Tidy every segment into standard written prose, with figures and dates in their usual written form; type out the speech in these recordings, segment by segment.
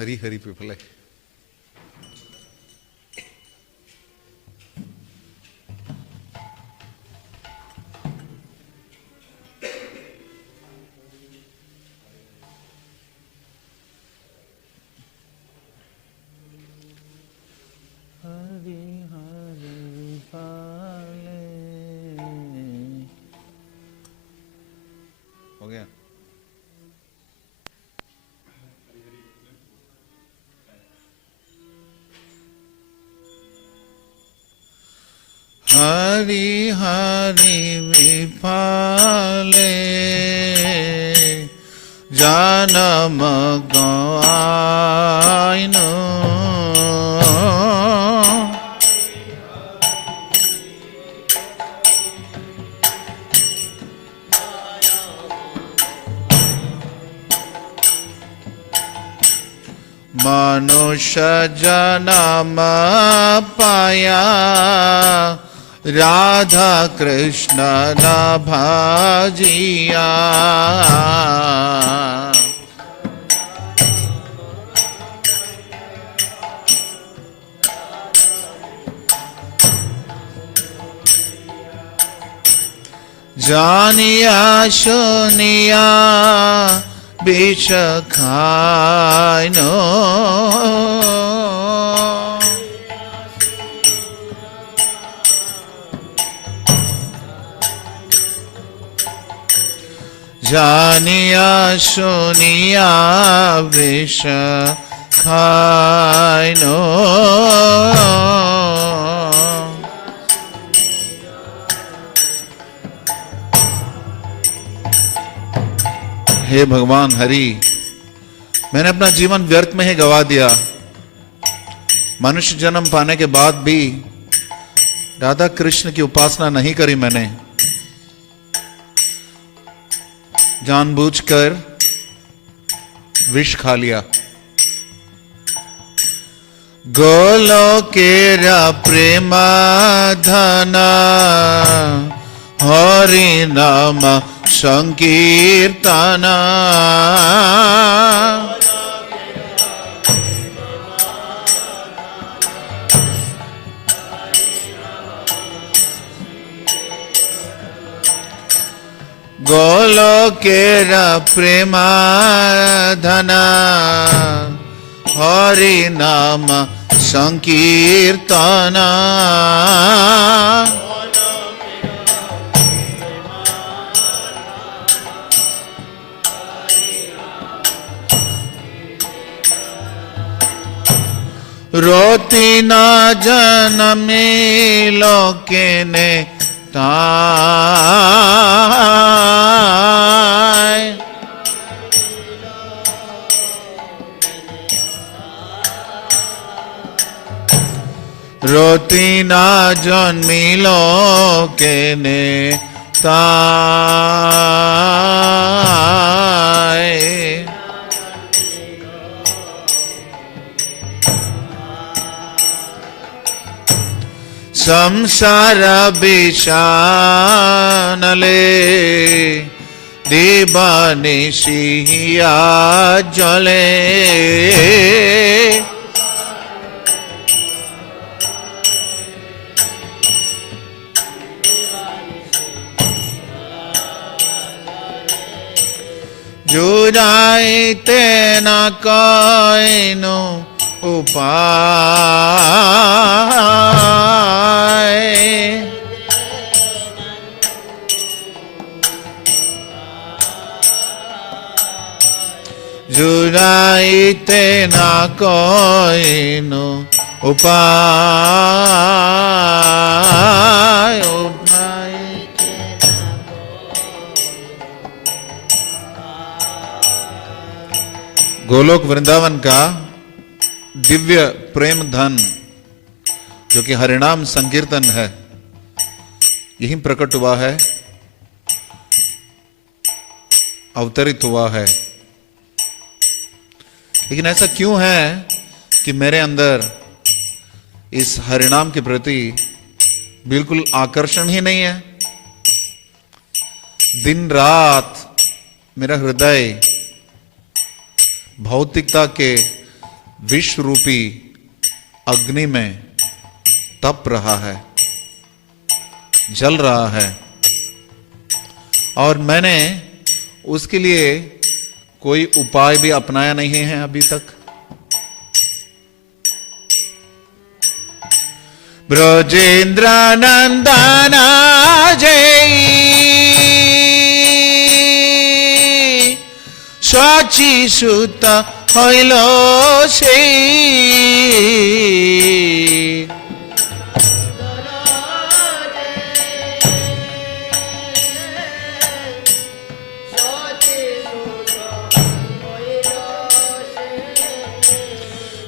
हरी हरी पिपले। हरी हरी पाले। हो गया। हरी हरी विफले जनम गायनो। मनुष्य जन्म पाया राधा कृष्ण न भाजिया। जानिया सुनिया विष खाइनो। जानिया सुनिया विष खाइनो। हे भगवान हरि, मैंने अपना जीवन व्यर्थ में ही गवा दिया। मनुष्य जन्म पाने के बाद भी राधा कृष्ण की उपासना नहीं करी मैंने। जानबूझकर विष खा लिया। गोलोकेरा प्रेम धना हरि नाम संकीर्तना। गोलोकेरा प्रेम धना हरि नाम संकीर्तना। रोती न जनमे लोके ने ताय। रोती न जन्मी लोके ने ताय। संसार विषानले दिवानिशिया जले। जुराइते न कोइनो उपाय। जुराइते न कोइनो उपाय। गोलोक वृंदावन का दिव्य प्रेम धन जो कि हरिनाम संकीर्तन है, यही प्रकट हुआ है, अवतरित हुआ है। लेकिन ऐसा क्यों है कि मेरे अंदर इस हरिनाम के प्रति बिल्कुल आकर्षण ही नहीं है। दिन रात मेरा हृदय भौतिकता के विष रूपी अग्नि में तप रहा है, जल रहा है, और मैंने उसके लिए कोई उपाय भी अपनाया नहीं है अभी तक। ब्रजेंद्र नंदन जय शची सुत हईल से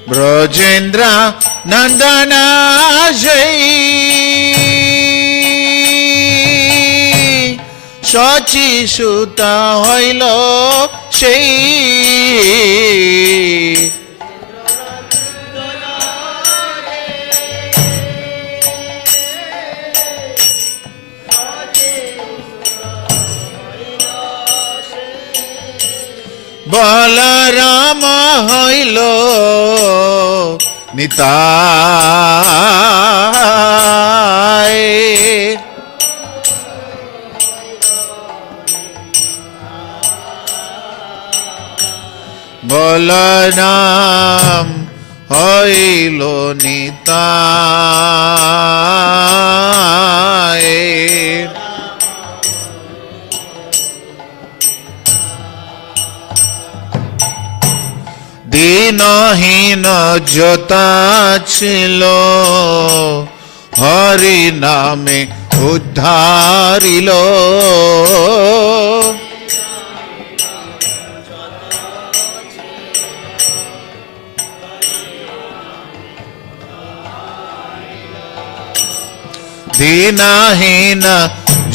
ब्रजेंद्र नंदन जय शची सुत हईल से बलराम हईल निताय बलराम हईल निताय दीनहीन जोता छिलो हरि नामे उद्धारिलो दीनहीन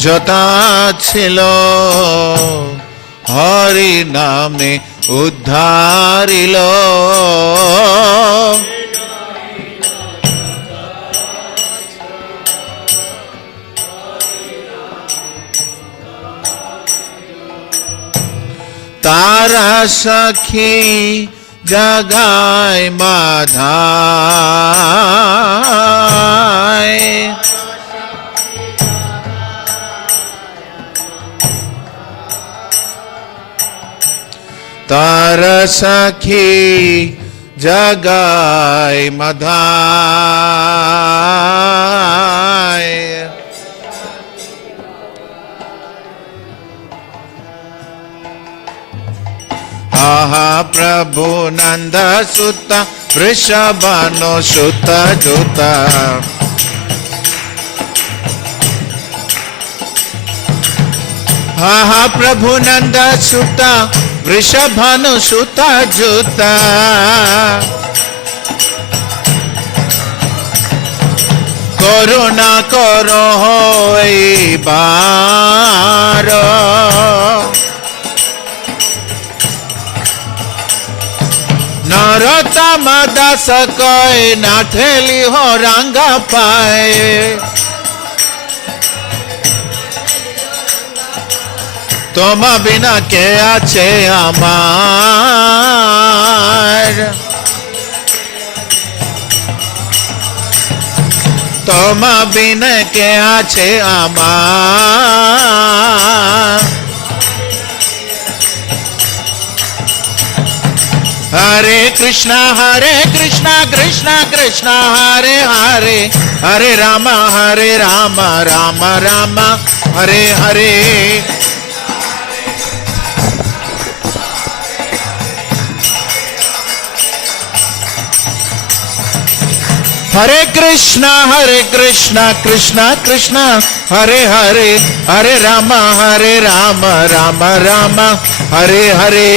जोता छिलो हरि नामे उद्धारिलो तारा सखी जगाय माधाय तार सखी जगाय मधाय आहा प्रभु नंद सुत वृषभानु सुत जुता आहा प्रभु नंद सुत वृषभानु सुत जुता करुणा करो होई बार नरोत्तम दास कहे नाथेली हो रंगा पाए तुम बिना के आछे आमार तुम बिना के आछे आमार हरे कृष्णा कृष्णा कृष्णा हरे हरे हरे राम राम राम हरे हरे हरे कृष्णा कृष्णा कृष्णा हरे हरे हरे राम राम राम हरे हरे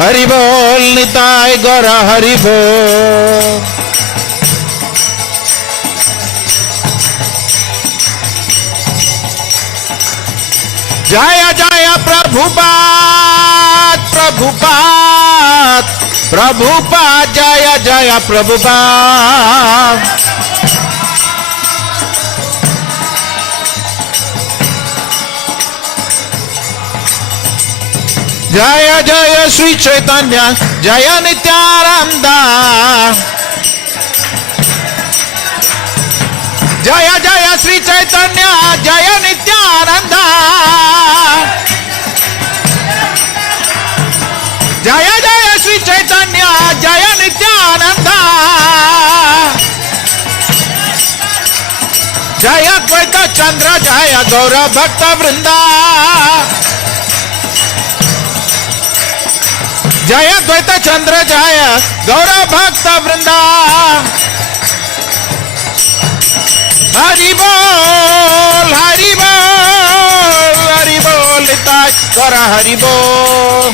हरि बोल निताय गौर हरि बोल जय जय प्रभुपाद जय जय प्रभुपाद जय जय श्री चैतन्य जय नित्यानंद जय जय श्री चैतन्य जय नित्यानंद जय जय श्री चैतन्य जय नित्यानंद जय द्वैत चंद्र जय गौर भक्त वृंदा जय द्वैत चंद्र जय गौर भक्त वृंदा हरि बोल हरि बोल हरि बोल कर हरि बोल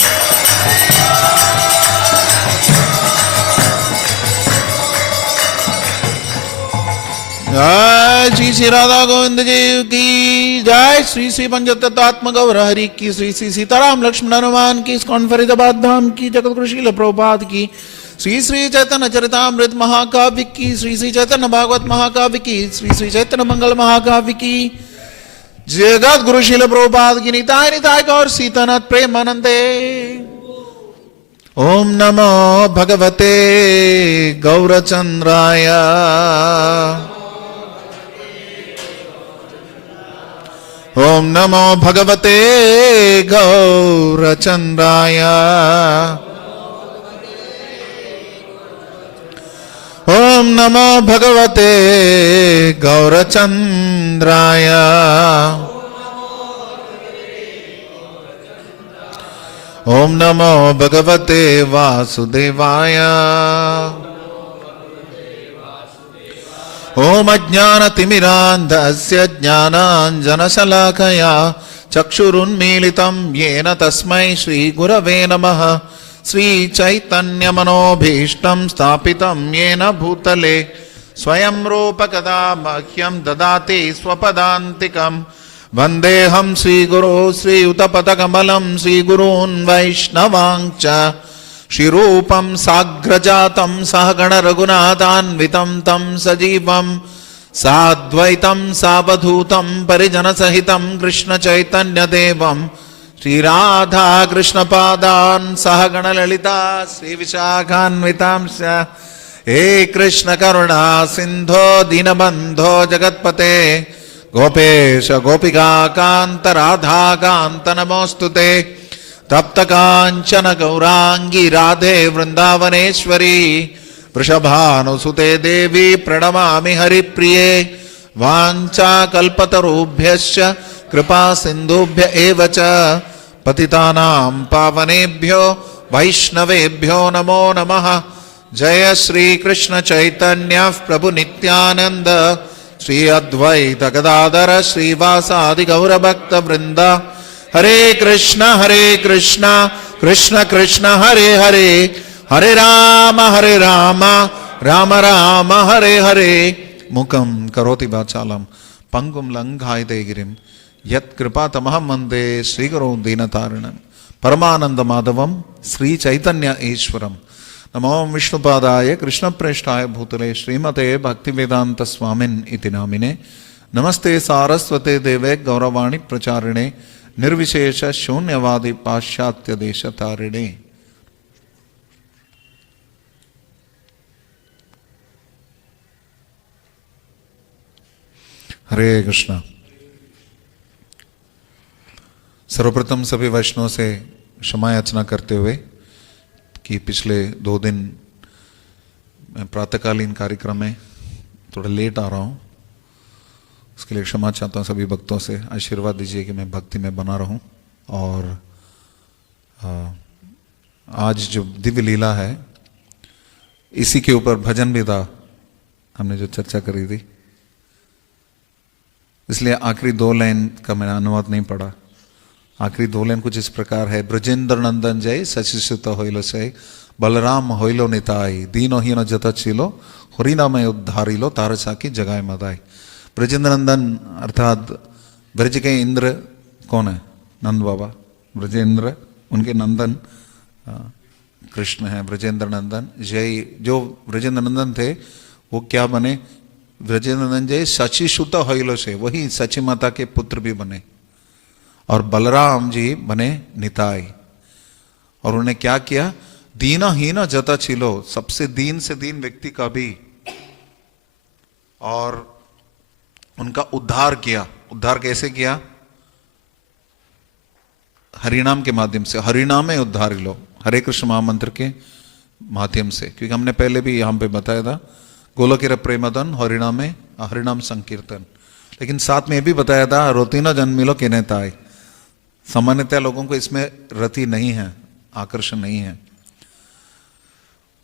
जय श्री श्री राधा गोविंद जी की जय श्री श्री पंचतत्वात्म गौर हरि की श्री श्री सीताराम लक्ष्मण हनुमान की इस्कॉन फरीदाबाद धाम की जगत गुरु श्रील प्रभुपाद की श्री श्री चैतन्य चरितामृत महाकाव्य की श्री श्री चैतन्य भागवत महाकाव्य की श्री श्री चैतन्य मंगल महाकाव्य की जगत गुरु श्रील प्रभुपाद की निताय निताय गौर सीतानाथ प्रेमानंदे। ओम नमो भगवते गौरचंद्राय ओम नमो भगवते गौरचंद्राय ओम नमो भगवते गौरचंद्राय ओम नमो भगवते वासुदेवाय ओम अज्ञानतिमिरान्धस्य ज्ञानाञ्जनशलाकया चक्षुरुन्मीलितं येन तस्मै श्रीगुरवे नमः। श्रीचैतन्यमनोभीष्टं स्थापितं येन भूतले स्वयं रूपकदा मह्यं ददाति स्वपदान्तिकं वन्देऽहं श्रीगुरो श्रीयुतपदकमलं श्रीगुरून् वैष्णवांश्च श्रीरूपं साग्रजातं सहगण रघुनाथान्वितं तं सजीवं साद्वैतं सावधूतं परिजनसहितं कृष्णचैतन्यदेवं श्रीराधा कृष्णपादान् सहगण ललिता श्रीविशाखान्वितांश्च हे कृष्ण करुणा सिन्धो दीनबन्धो जगत्पते गोपेश गोपिका कान्त राधा कान्त नमोऽस्तुते तप्त कांचन गौरांगी राधे वृंदावनेश्वरी वृषभानुसुते देवी प्रणमामि हरिप्रिये वाञ्छा कल्पतरुभ्यश्च कृपा सिन्धुभ्य एव च पतितानां पावनेभ्यो वैष्णवेभ्यो नमो नमः। जय श्री कृष्ण चैतन्य प्रभु नित्यानंद श्री अद्वैत गदाधर श्रीवासादि गौर भक्त वृंद हरे कृष्ण कृष्ण कृष्ण हरे हरे हरे राम राम राम हरे हरे। मुखं करोति वाचालं पंगुं लंघायते गिरिं यत्कृपातमहं वन्दे श्रीगुरुं दीनतारिणं परमानंद माधवं श्री चैतन्य ईश्वरं। नमो विष्णुपादाय कृष्णप्रेष्ठाय भूतले श्रीमते भक्तिवेदांत स्वामिन् इति नामिने। नमस्ते सारस्वते देवे गौरवाणी प्रचारिणे निर्विशेष शून्यवादी पाश्चात्य देश तारिणे। हरे कृष्णा। सर्वप्रथम सभी वैष्णव से क्षमा याचना करते हुए कि पिछले 2 दिन मैं प्रातःकालीन कार्यक्रम में थोड़ा लेट आ रहा हूँ, उसके लिए क्षमा चाहता हूँ सभी भक्तों से। आशीर्वाद दीजिए कि मैं भक्ति में बना रहूँ। और आज जो दिव्य लीला है इसी के ऊपर भजन भी था, हमने जो चर्चा करी थी, इसलिए आखिरी 2 लाइन का मैंने अनुवाद नहीं पढ़ा। आखिरी 2 लाइन कुछ इस प्रकार है। ब्रजेंद्र नंदन जय शशिसुत होइलो से बलराम होइलो निताई दीनो हीनो जत चिलो हरिनामय उद्धारिलो तारसा की जगाए मदाई। ब्रजेंद्र नंदन अर्थात ब्रज के इंद्र कौन है? नंद बाबा। ब्रजेंद्र उनके नंदन कृष्ण है, ब्रजेंद्र नंदन जय। जो ब्रजेंद्र नंदन थे वो क्या बने? ब्रजेंद्र नंदन जय शशिसुत होइलो से, वही सची माता के पुत्र भी बने। और बलराम जी बने निताई। और उन्होंने क्या किया, दीनहीन जता छिलो, सबसे दीन से दीन व्यक्ति का भी, और उनका उद्धार किया। उद्धार कैसे किया? हरिनाम के माध्यम से। हरिनाम में उद्धार लो, हरे कृष्ण महामंत्र के माध्यम से। क्योंकि हमने पहले भी यहां पे बताया था, गोलोकिर प्रेमदन हरिनाम में हरिनाम संकीर्तन। लेकिन साथ में ये भी बताया था, रोतीना जन्मिलो किनेताय, सामान्यतः लोगों को इसमें रति नहीं है, आकर्षण नहीं है।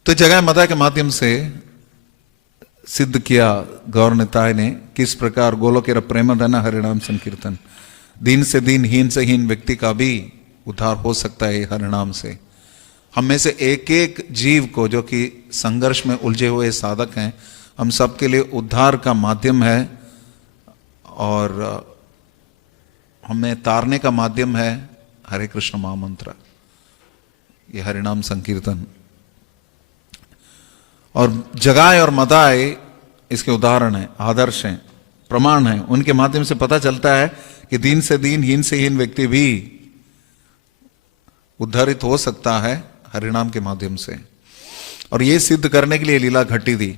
तो जगह मदा के माध्यम से सिद्ध किया गौर निताय ने, किस प्रकार गोलोकिर प्रेमदन हरिनाम संकीर्तन, दीन से दीन, हीन से हीन व्यक्ति का भी उद्धार हो सकता है हरिनाम से। हम में से एक एक जीव को, जो कि संघर्ष में उलझे हुए साधक हैं, हम सबके लिए उद्धार का माध्यम है और हमें तारने का माध्यम है हरे कृष्ण महामंत्र, ये हरिनाम संकीर्तन। और जगाए और मदाए इसके उदाहरण है, आदर्श हैं, प्रमाण हैं। उनके माध्यम से पता चलता है कि दीन से दीन, हीन से हीन व्यक्ति भी उद्धारित हो सकता है हरिनाम के माध्यम से। और ये सिद्ध करने के लिए लीला घटी थी।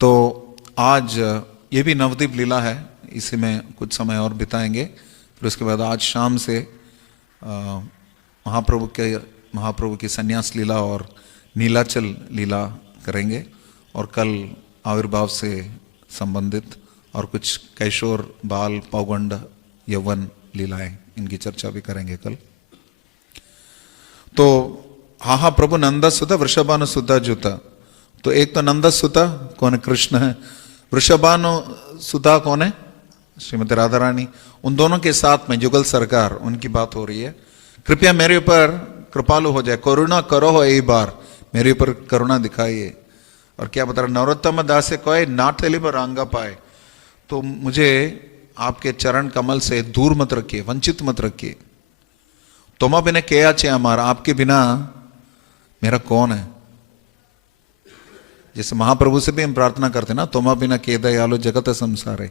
तो आज ये भी नवदीप लीला है, इसी में कुछ समय और बिताएंगे। फिर उसके बाद आज शाम से महाप्रभु की संन्यास लीला और नीलाचल लीला करेंगे, और कल आविर्भाव से संबंधित और कुछ कैशोर, बाल, पौगंड, यौवन लीलाएं, इनकी चर्चा भी करेंगे कल। तो हाँ, प्रभु नंदा सुता, वृषभानु सुता जुता। तो एक तो नंदा सुता कौन है? कृष्ण है। वृषभानु सुता कौन है? श्रीमती राधा रानी। उन दोनों के साथ में जुगल सरकार, उनकी बात हो रही है। कृपया मेरे ऊपर कृपालु हो जाए, करुणा करो हो एक बार, मेरे ऊपर करुणा दिखाइए। और क्या बता रहा, नरोत्तम दास से कोई नाटली पर आंगा पाए, तो मुझे आपके चरण कमल से दूर मत रखिए, वंचित मत रखिए। तुम बिना क्या चे हमारा, आपके बिना मेरा कौन है? जैसे महाप्रभु से भी हम प्रार्थना करते ना, तुम बिना के दयालो जगत संसारे।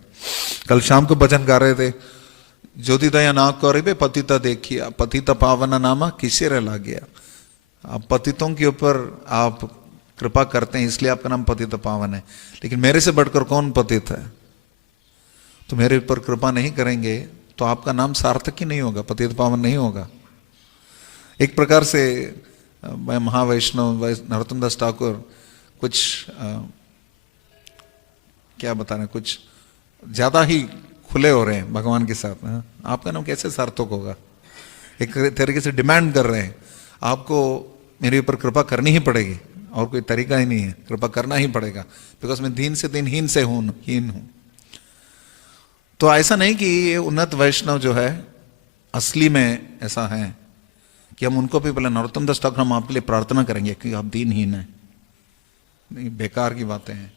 कल शाम को भजन गा रहे थे, ज्योति दया ना करे पतिता देखिया, पतिता पावन नामा किसे रे ला गया। आप पतितों के ऊपर आप कृपा करते हैं, इसलिए आपका नाम पतित पावन है। लेकिन मेरे से बढ़कर कौन पतित है? तो मेरे ऊपर कृपा नहीं करेंगे तो आपका नाम सार्थक ही नहीं होगा, पतित पावन नहीं होगा। एक प्रकार से मैं महावैष्णव नरोत्तम दास ठाकुर कुछ क्या बता रहे हैं, कुछ ज्यादा ही खुले हो रहे हैं भगवान के साथ। आपका नाम कैसे सार्थक होगा? एक तरीके से डिमांड कर रहे हैं, आपको मेरे ऊपर कृपा करनी ही पड़ेगी, और कोई तरीका ही नहीं है, कृपा करना ही पड़ेगा, बिकॉज मैं दीन से दीन, हीन से हीन हूं। तो ऐसा नहीं कि ये उन्नत वैष्णव जो है असली में ऐसा है कि हम उनको भी बोले नरोत्तम दास ठाकुर हम आपके लिए प्रार्थना करेंगे कि आप दीनहीन हैं। नहीं, बेकार की बातें हैं।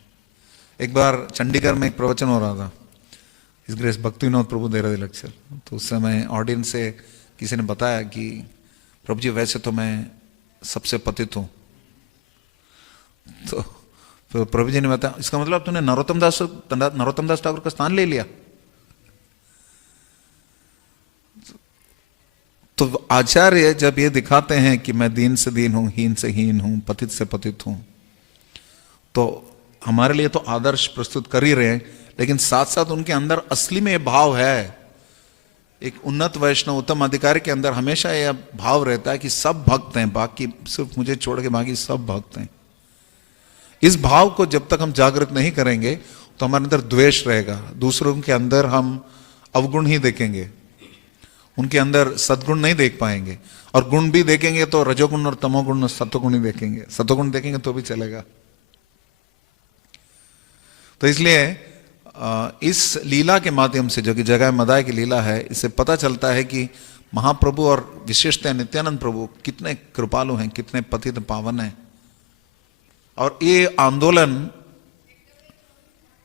एक बार चंडीगढ़ में एक प्रवचन हो रहा था, इस ग्रेस भक्ति विनोद प्रभु दे रहे थे लेक्चर। तो उस समय ऑडियंस से किसी ने बताया कि प्रभु जी वैसे तो मैं सबसे पतित हूं। तो प्रभु जी ने बताया, इसका मतलब तूने नरोत्तम दास ठाकुर का स्थान ले लिया। तो आचार्य जब ये दिखाते हैं कि मैं दीन से दीन हूं, हीन से हीन हूं, पतित से पतित हूं, तो हमारे लिए तो आदर्श प्रस्तुत कर ही रहे हैं, लेकिन साथ साथ उनके अंदर असली में ये भाव है। एक उन्नत वैष्णव, उत्तम अधिकारी के अंदर हमेशा यह भाव रहता है कि सब भक्त हैं, बाकी सिर्फ मुझे छोड़ के बाकी सब भक्त हैं। इस भाव को जब तक हम जागृत नहीं करेंगे तो हमारे अंदर द्वेष रहेगा। दूसरों के अंदर हम अवगुण ही देखेंगे, उनके अंदर सद्गुण नहीं देख पाएंगे। और गुण भी देखेंगे तो रजोगुण और तमोगुण और सत्वगुण ही देखेंगे। सत्वगुण देखेंगे तो भी चलेगा। तो इसलिए इस लीला के माध्यम से, जो कि जगह मदाय की लीला है, इससे पता चलता है कि महाप्रभु और विशेषतः नित्यानंद प्रभु कितने कृपालु हैं, कितने पतित पावन हैं। और ये आंदोलन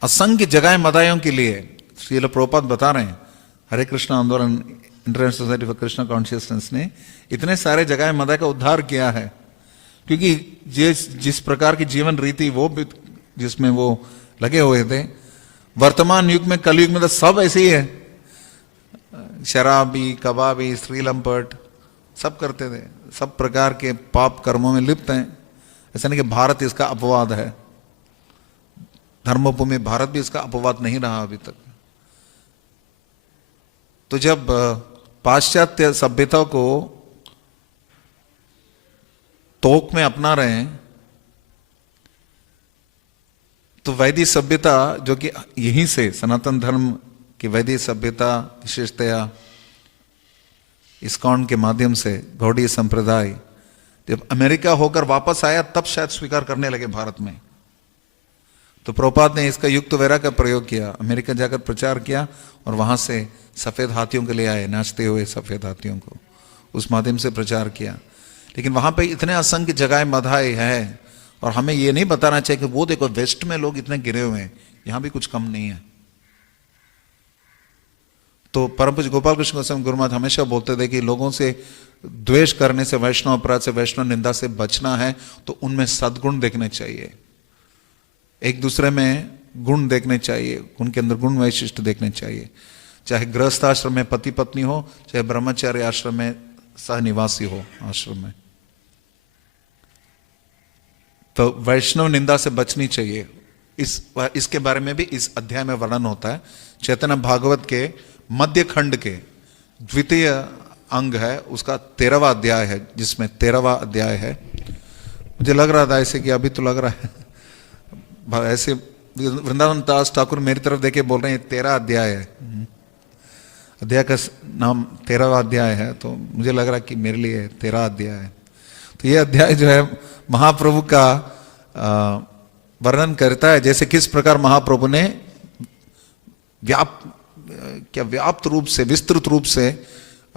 असंख्य जगह मदायों के लिए, श्रील प्रभुपाद बता रहे हैं, हरे कृष्ण आंदोलन, international society for Krishna consciousness ने इतने सारे जगह मदाय का उद्धार किया है। क्योंकि जिस प्रकार की जीवन रीति वो जिसमें वो लगे हुए थे, वर्तमान युग में, कलयुग में तो सब ऐसे ही है। शराबी, कबाबी, स्त्रीलंपट सब करते थे। सब प्रकार के पाप कर्मों में लिप्त हैं। ऐसा नहीं कि भारत इसका अपवाद है, धर्मभूमि भारत भी इसका अपवाद नहीं रहा अभी तक। तो जब पाश्चात्य सभ्यता को तोक में अपना रहे हैं, तो वैदिक सभ्यता जो कि यहीं से सनातन धर्म की वैदिक सभ्यता विशेषतया इस्कॉन के माध्यम से गौड़ीय संप्रदाय जब अमेरिका होकर वापस आया तब शायद स्वीकार करने लगे भारत में। तो प्रभुपाद ने इसका युक्त वैरा का प्रयोग किया, अमेरिका जाकर प्रचार किया और वहां से सफेद हाथियों के ले आए, नाचते हुए सफेद हाथियों को, उस माध्यम से प्रचार किया। लेकिन वहां पे इतने असंख्य जगह मधाए हैं और हमें ये नहीं बताना चाहिए कि वो देखो वेस्ट में लोग इतने गिरे हुए हैं, यहां भी कुछ कम नहीं है। तो परम पूज्य गोपाल कृष्ण गोस्वामी गुरु महाराज हमेशा बोलते थे कि लोगों से द्वेष करने से, वैष्णव अपराध से, वैष्णव निंदा से बचना है तो उनमें सद्गुण देखने चाहिए, एक दूसरे में गुण देखने चाहिए, उनके अंदर गुण वैशिष्ट देखने चाहिए। चाहे गृहस्थ आश्रम में पति पत्नी हो, चाहे ब्रह्मचार्य आश्रम में सहनिवासी हो आश्रम में, तो वैष्णव निंदा से बचनी चाहिए। इसके बारे में भी इस अध्याय में वर्णन होता है। चैतन्य भागवत के मध्य खंड के द्वितीय अंग है, उसका 13वां अध्याय है, जिसमें 13वां अध्याय है। मुझे लग रहा था ऐसे कि अभी तो लग रहा है ऐसे वृंदावन दास ठाकुर मेरी तरफ देके बोल रहे हैं 13 अध्याय है, अध्याय का नाम 13वां अध्याय है, तो मुझे लग रहा कि मेरे लिए 13 अध्याय है। तो ये अध्याय जो है महाप्रभु का वर्णन करता है, जैसे किस प्रकार महाप्रभु ने व्याप्त रूप से, विस्तृत रूप से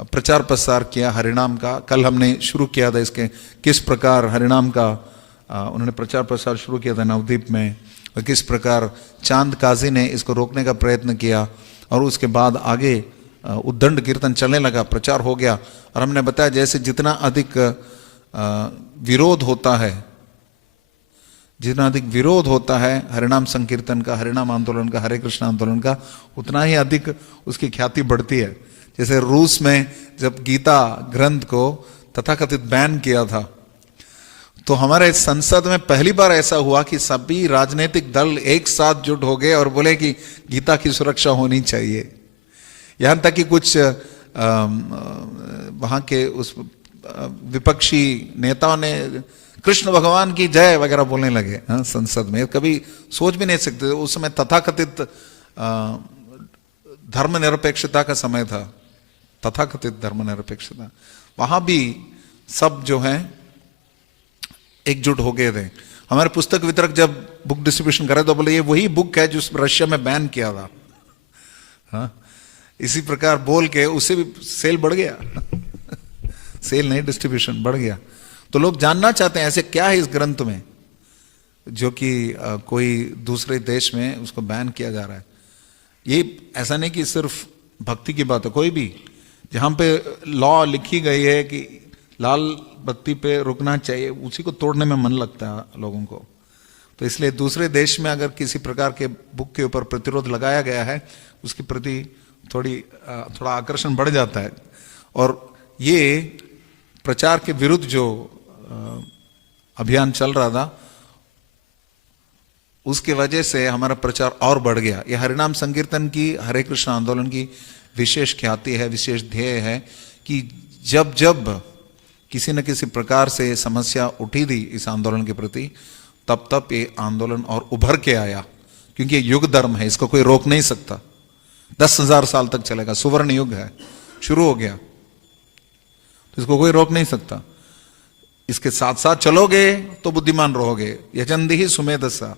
प्रचार प्रसार किया हरिनाम का। कल हमने शुरू किया था इसके किस प्रकार हरिनाम का उन्होंने प्रचार प्रसार शुरू किया था नवद्वीप में, और किस प्रकार चांद काजी ने इसको रोकने का प्रयत्न किया, और उसके बाद आगे उद्दंड कीर्तन चलने लगा, प्रचार हो गया। और हमने बताया जैसे जितना अधिक विरोध होता है, जितना अधिक विरोध होता है हरिनाम संकीर्तन का, हरिनाम आंदोलन का, हरे कृष्ण आंदोलन का, उतना ही अधिक उसकी ख्याति बढ़ती है। जैसे रूस में जब गीता ग्रंथ को तथाकथित बैन किया था, तो हमारे संसद में पहली बार ऐसा हुआ कि सभी राजनीतिक दल एक साथ जुट हो गए और बोले कि गीता की सुरक्षा होनी चाहिए। यहां तक कि कुछ वहां के उस विपक्षी नेताओं ने कृष्ण भगवान की जय वगैरह बोलने लगे संसद में। कभी सोच भी नहीं सकते, उस समय तथाकथित धर्मनिरपेक्षता का समय था, तथाकथित धर्मनिरपेक्षता। वहां भी सब जो है एकजुट हो गए थे। हमारे पुस्तक वितरक जब बुक डिस्ट्रीब्यूशन करे तो बोले ये वही बुक है जो रशिया में बैन किया था। हाँ, इसी प्रकार बोल के उससे भी सेल बढ़ गया सेल नहीं, डिस्ट्रीब्यूशन बढ़ गया। तो लोग जानना चाहते हैं ऐसे क्या है इस ग्रंथ में जो कि कोई दूसरे देश में उसको बैन किया जा रहा है। ये ऐसा नहीं कि सिर्फ भक्ति की बात है, कोई भी जहां पे लॉ लिखी गई है कि लाल बत्ती पे रुकना चाहिए, उसी को तोड़ने में मन लगता है लोगों को। तो इसलिए दूसरे देश में अगर किसी प्रकार के बुक के ऊपर प्रतिरोध लगाया गया है, उसके प्रति थोड़ा आकर्षण बढ़ जाता है। और ये प्रचार के विरुद्ध जो अभियान चल रहा था, उसके वजह से हमारा प्रचार और बढ़ गया। यह हरिनाम संकीर्तन की, हरे कृष्ण आंदोलन की विशेष ख्याति है, विशेष ध्येय है कि जब जब किसी न किसी प्रकार से समस्या उठी थी इस आंदोलन के प्रति, तब तब ये आंदोलन और उभर के आया, क्योंकि ये युग धर्म है, इसको कोई रोक नहीं सकता। 10,000 साल तक चलेगा, सुवर्ण युग है, शुरू हो गया, तो इसको कोई रोक नहीं सकता। इसके साथ साथ चलोगे तो बुद्धिमान रहोगे। यजंदी ही सुमेधसा,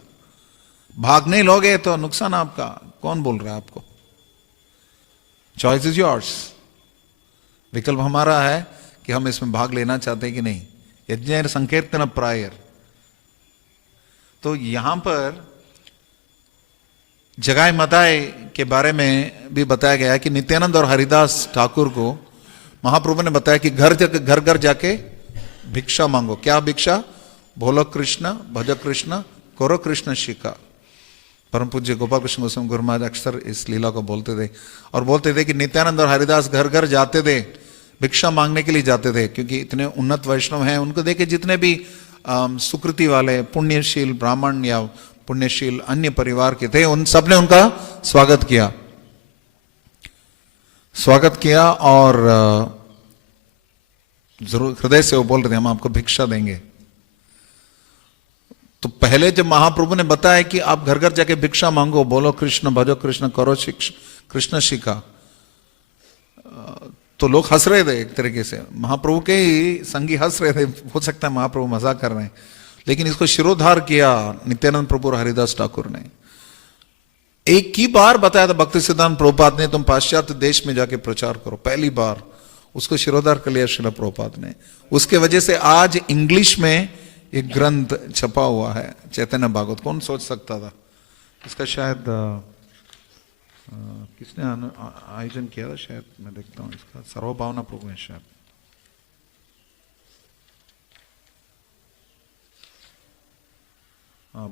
भाग नहीं लोगे तो नुकसान आपका। कौन बोल रहा है आपको? Choice is yours. विकल्प हमारा है कि हम इसमें भाग लेना चाहते हैं कि नहीं। यज्ञ संकीर्तन प्रायर। तो यहां पर जगाए मताए के बारे में भी बताया गया है कि नित्यानंद और हरिदास ठाकुर को महाप्रभु ने बताया कि घर घर जाके भिक्षा मांगो। क्या भिक्षा? बोलो कृष्ण, भज कृष्ण, करो कृष्ण शिका। परम पूज्य गोपाल कृष्ण गोस्वामी गुरु महाराज अक्सर इस लीला को बोलते थे और बोलते थे कि नित्यानंद और हरिदास घर घर जाते थे, भिक्षा मांगने के लिए जाते थे, क्योंकि इतने उन्नत वैष्णव हैं, उनको देखे जितने भी सुकृति वाले पुण्यशील ब्राह्मण या पुण्यशील अन्य परिवार के थे, उन सब ने उनका स्वागत किया और जरूर हृदय से वो बोल रहे थे हम आपको भिक्षा देंगे। तो पहले जब महाप्रभु ने बताया कि आप घर घर जाके भिक्षा मांगो, बोलो कृष्ण भजो कृष्ण करो कृष्ण शिखा, तो लोग हंस रहे थे एक तरीके से, महाप्रभु के ही संगी हंस रहे थे, हो सकता है महाप्रभु मजाक कर रहे हैं, लेकिन इसको शिरोधार किया नित्यानंद प्रभु और हरिदास ठाकुर ने। एक ही बार बताया था भक्ति सिद्धांत प्रभुपाद ने, तुम पाश्चात्य देश में जाके प्रचार करो, पहली बार उसको शिरोधार कर लिया श्रील प्रभुपाद ने। उसके वजह से आज इंग्लिश में एक ग्रंथ छपा हुआ है चैतन्य भागवत। कौन सोच सकता था इसका, शायद किसने आयोजन किया था, शायद मैं देखता हूं इसका, सर्वभावना प्रभु है शायद।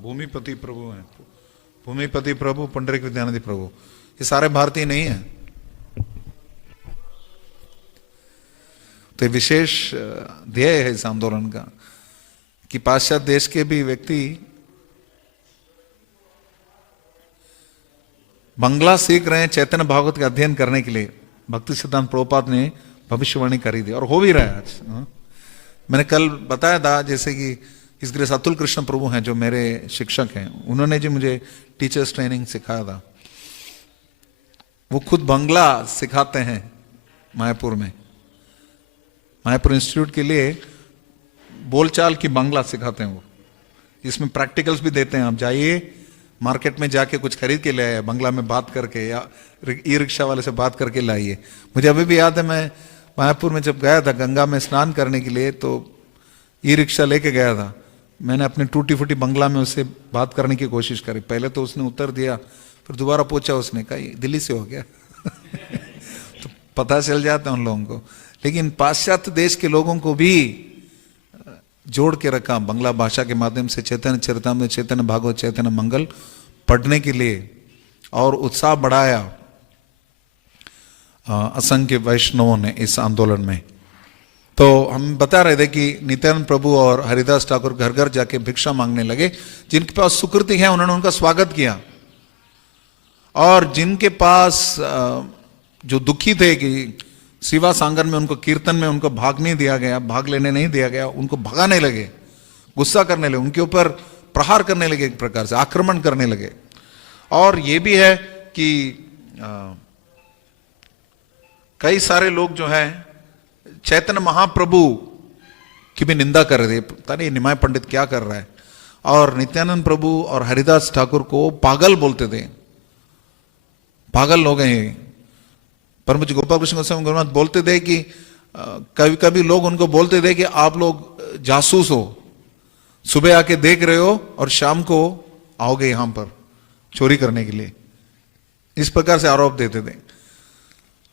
भूमिपति प्रभु हैं, भूमिपति प्रभु, पंडित विद्यानंद प्रभु, ये सारे भारतीय नहीं है। तो विशेष ध्येय है इस आंदोलन का कि पाश्चात्य देश के भी व्यक्ति बंगला सीख रहे हैं चैतन्य भागवत का अध्ययन करने के लिए। भक्ति सिद्धांत प्रभुपाद ने भविष्यवाणी करी थी और हो भी रहा है आज। मैंने कल बताया था जैसे कि इस ग्रेस अतुल कृष्ण प्रभु हैं जो मेरे शिक्षक हैं, उन्होंने जो मुझे टीचर्स ट्रेनिंग सिखाया था, वो खुद बंगला सिखाते हैं मायापुर में। मायापुर इंस्टीट्यूट के लिए बोलचाल की बंगला सिखाते हैं वो, इसमें प्रैक्टिकल्स भी देते हैं। आप जाइए मार्केट में जाके कुछ खरीद के ले आए, बंगला में बात करके या ई रिक्शा वाले से बात करके लाइए। मुझे अभी भी याद है, मैं मायापुर में जब गया था गंगा में स्नान करने के लिए, तो ई रिक्शा लेके गया था, मैंने अपने टूटी फूटी बंगला में उससे बात करने की कोशिश करी। पहले तो उसने उत्तर दिया, फिर दोबारा पूछा, उसने कहा दिल्ली से हो गया तो पता चल जाता है उन लोगों को। लेकिन पाश्चात्य देश के लोगों को भी जोड़ के रखा बंगला भाषा के माध्यम से, चैतन्य चरितामृत, चैतन्य भागवत, चैतन्य मंगल पढ़ने के लिए, और उत्साह बढ़ाया असंख्य वैष्णवों ने इस आंदोलन में। तो हम बता रहे थे कि नित्यानंद प्रभु और हरिदास ठाकुर घर घर जाके भिक्षा मांगने लगे। जिनके पास सुकृति है उन्होंने उनका स्वागत किया, और जिनके पास जो दुखी थे कि सेवा सांगन में उनको, कीर्तन में उनको भाग नहीं दिया गया, भाग लेने नहीं दिया गया, उनको भगाने लगे, गुस्सा करने लगे, उनके ऊपर प्रहार करने लगे, एक प्रकार से आक्रमण करने लगे। और ये भी है कि कई सारे लोग जो हैं चैतन्य महाप्रभु की भी निंदा कर रहे थे, पता नहीं निमाय पंडित क्या कर रहा है, और नित्यानंद प्रभु और हरिदास ठाकुर को पागल बोलते थे, पागल लोग हैं। परम पूज्य गोपाल कृष्ण गोस्वामी गुरुनाथ बोलते थे कि कभी कभी लोग उनको बोलते थे कि आप लोग जासूस हो, सुबह आके देख रहे हो और शाम को आओगे यहां पर चोरी करने के लिए, इस प्रकार से आरोप देते थे।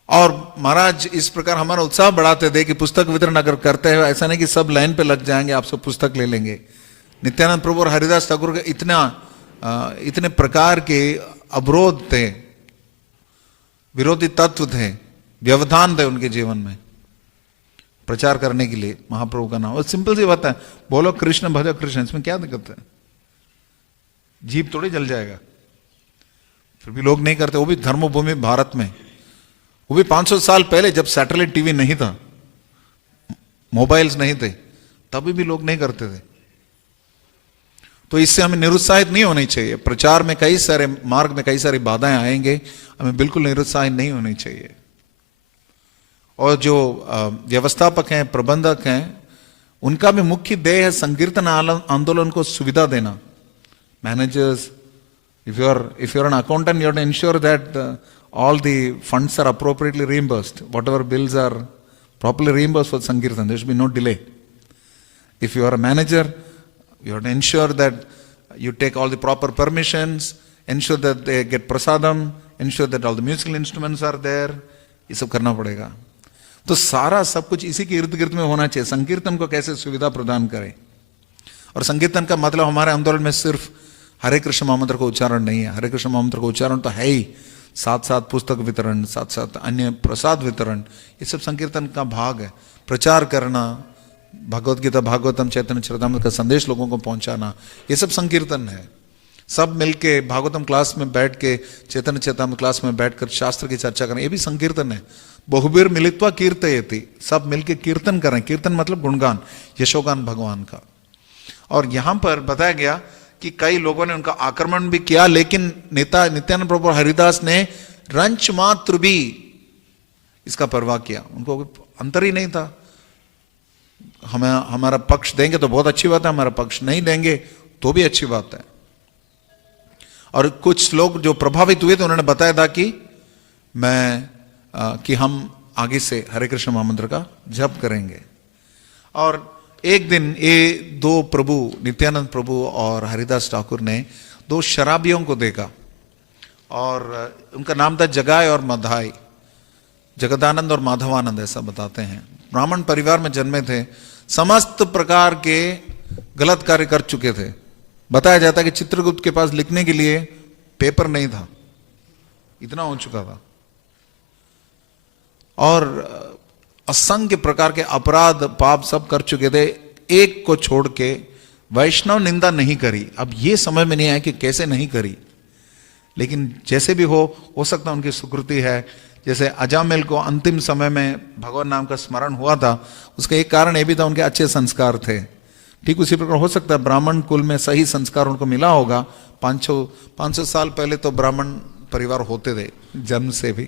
और महाराज इस प्रकार हमारा उत्साह बढ़ाते थे कि पुस्तक वितरण अगर करते हैं, ऐसा नहीं कि सब लाइन पे लग जाएंगे, आप सब पुस्तक ले लेंगे। नित्यानंद प्रभु और हरिदास ठाकुर के इतने प्रकार के अवरोध थे, विरोधी तत्व थे, व्यवधान थे उनके जीवन में प्रचार करने के लिए महाप्रभु का नाम। और सिंपल सी बात है, बोलो कृष्ण भजो कृष्ण, इसमें क्या दिक्कत है, जीभ थोड़ी जल जाएगा। फिर भी लोग नहीं करते, वो भी धर्मभूमि भारत में, वो भी 500 साल पहले जब सैटेलाइट टीवी नहीं था, मोबाइल्स नहीं थे, तभी भी लोग नहीं करते थे। तो इससे हमें निरुत्साहित नहीं होनी चाहिए। प्रचार में कई सारे मार्ग में कई सारी बाधाएं आएंगे, हमें बिल्कुल निरुत्साहित नहीं होनी चाहिए। और जो व्यवस्थापक हैं, प्रबंधक हैं, उनका भी मुख्य ध्येय है संकीर्तन आंदोलन को सुविधा देना। Managers, if you're an accountant, you have to ensure that all the funds are appropriately reimbursed, whatever bills are properly reimbursed for sankirtan, there should be no delay. If you are a manager, you have to ensure that you take all the proper permissions, ensure that they get prasadam, ensure that all the musical instruments are there, ये सब करना पड़ेगा। तो सारा सब कुछ इसी के इर्द गिर्द में होना चाहिए, संकीर्तन को कैसे सुविधा प्रदान करें। और संकीर्तन का मतलब हमारे आंदोलन में सिर्फ हरे कृष्ण महामंत्र का उच्चारण नहीं है, हरे कृष्ण महामंत्र का उच्चारण तो है ही, साथ साथ पुस्तक वितरण, साथ साथ अन्य प्रसाद वितरण, ये सब संकीर्तन का भाग है। प्रचार करना, भगवत गीता, भागवतम, चैतन्य चरितामृत का संदेश लोगों को पहुंचाना, ये सब संकीर्तन है। सब मिलके भागवतम क्लास में बैठ के, चैतन्य चरितामृत क्लास में बैठकर शास्त्र की चर्चा करें, ये भी संकीर्तन है। बहुबीर मिलित्वा कीर्तयति, सब मिलके कीर्तन करें। कीर्तन मतलब गुणगान, यशोगान भगवान का। और यहां पर बताया गया कि कई लोगों ने उनका आक्रमण भी किया, लेकिन नेता नित्यानंद प्रभु और हरिदास ने रंच मात्र भी इसका परवाह किया। उनको अंतर ही नहीं था। हमें हमारा पक्ष देंगे तो बहुत अच्छी बात है, हमारा पक्ष नहीं देंगे तो भी अच्छी बात है। और कुछ लोग जो प्रभावित हुए थे उन्होंने बताया था कि हम आगे से हरे कृष्ण महामंत्र का जप करेंगे। और एक दिन ये दो प्रभु, नित्यानंद प्रभु और हरिदास ठाकुर ने दो शराबियों को देखा, और उनका नाम था जगाय और मधाई, जगदानंद और माधवानंद ऐसा बताते हैं। ब्राह्मण परिवार में जन्मे थे, समस्त प्रकार के गलत कार्य कर चुके थे। बताया जाता है कि चित्रगुप्त के पास लिखने के लिए पेपर नहीं था, इतना हो चुका था। और असंख्य प्रकार के अपराध पाप सब कर चुके थे, एक को छोड़ के वैष्णव निंदा नहीं करी। अब ये समझ में नहीं आया कि कैसे नहीं करी, लेकिन जैसे भी हो सकता उनकी सुकृति है। जैसे अजामिल को अंतिम समय में भगवान नाम का स्मरण हुआ था, उसका एक कारण ये भी था, उनके अच्छे संस्कार थे। ठीक उसी प्रकार हो सकता है ब्राह्मण कुल में सही संस्कार उनको मिला होगा। 500 साल पहले तो ब्राह्मण परिवार होते थे जन्म से भी।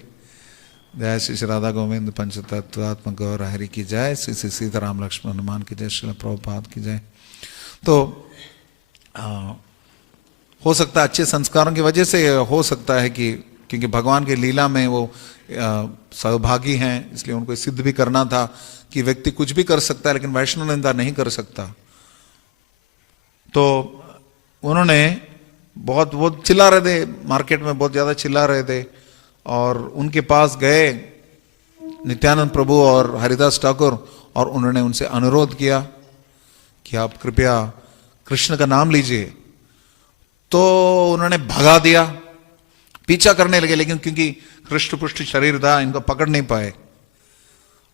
जय श्री श्री राधा गोविंद पंचतत्वात्मक गौर हरि की जय, श्री श्री सीताराम लक्ष्मण हनुमान की जय, श्रील प्रभुपाद की जय। तो हो सकता है अच्छे संस्कारों की वजह से हो सकता है कि क्योंकि भगवान की लीला में वो सहभागी हैं, इसलिए उनको सिद्ध भी करना था कि व्यक्ति कुछ भी कर सकता है लेकिन वैष्णव निंदा नहीं कर सकता। तो उन्होंने बहुत चिल्ला रहे थे, मार्केट में बहुत ज्यादा चिल्ला रहे थे, और उनके पास गए नित्यानंद प्रभु और हरिदास ठाकुर, और उन्होंने उनसे अनुरोध किया कि आप कृपया कृष्ण का नाम लीजिए। तो उन्होंने भगा दिया, पीछा करने लगे, लेकिन क्योंकि कृष्ण पुष्ट शरीर था इनको पकड़ नहीं पाए।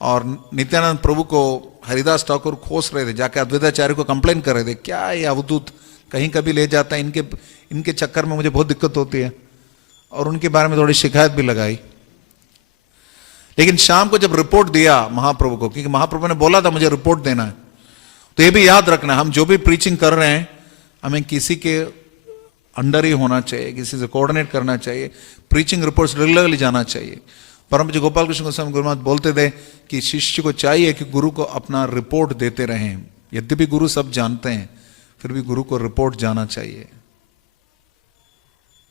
और नित्यानंद प्रभु को हरिदास ठाकुर खोस रहे थे, जाके अद्वैताचार्य को कंप्लेन कर रहे थे, क्या ये अवधूत कहीं कभी ले जाता है, इनके चक्कर में मुझे बहुत दिक्कत होती है। और उनके बारे में थोड़ी शिकायत भी लगाई। लेकिन शाम को जब रिपोर्ट दिया महाप्रभु को, क्योंकि महाप्रभु ने बोला था मुझे रिपोर्ट देना है, तो ये भी याद रखना, हम जो भी प्रीचिंग कर रहे हैं हमें किसी के अंडर ही होना चाहिए, किसी से कोऑर्डिनेट करना चाहिए। प्रीचिंग रिपोर्ट्स रेगुलरली जाना चाहिए। परम पूज्य गोपाल कृष्ण गोस्वामी गुरु महाराज बोलते थे कि शिष्य को चाहिए कि गुरु को अपना रिपोर्ट देते रहें। यद्यपि गुरु सब जानते हैं, फिर भी गुरु को रिपोर्ट जाना चाहिए।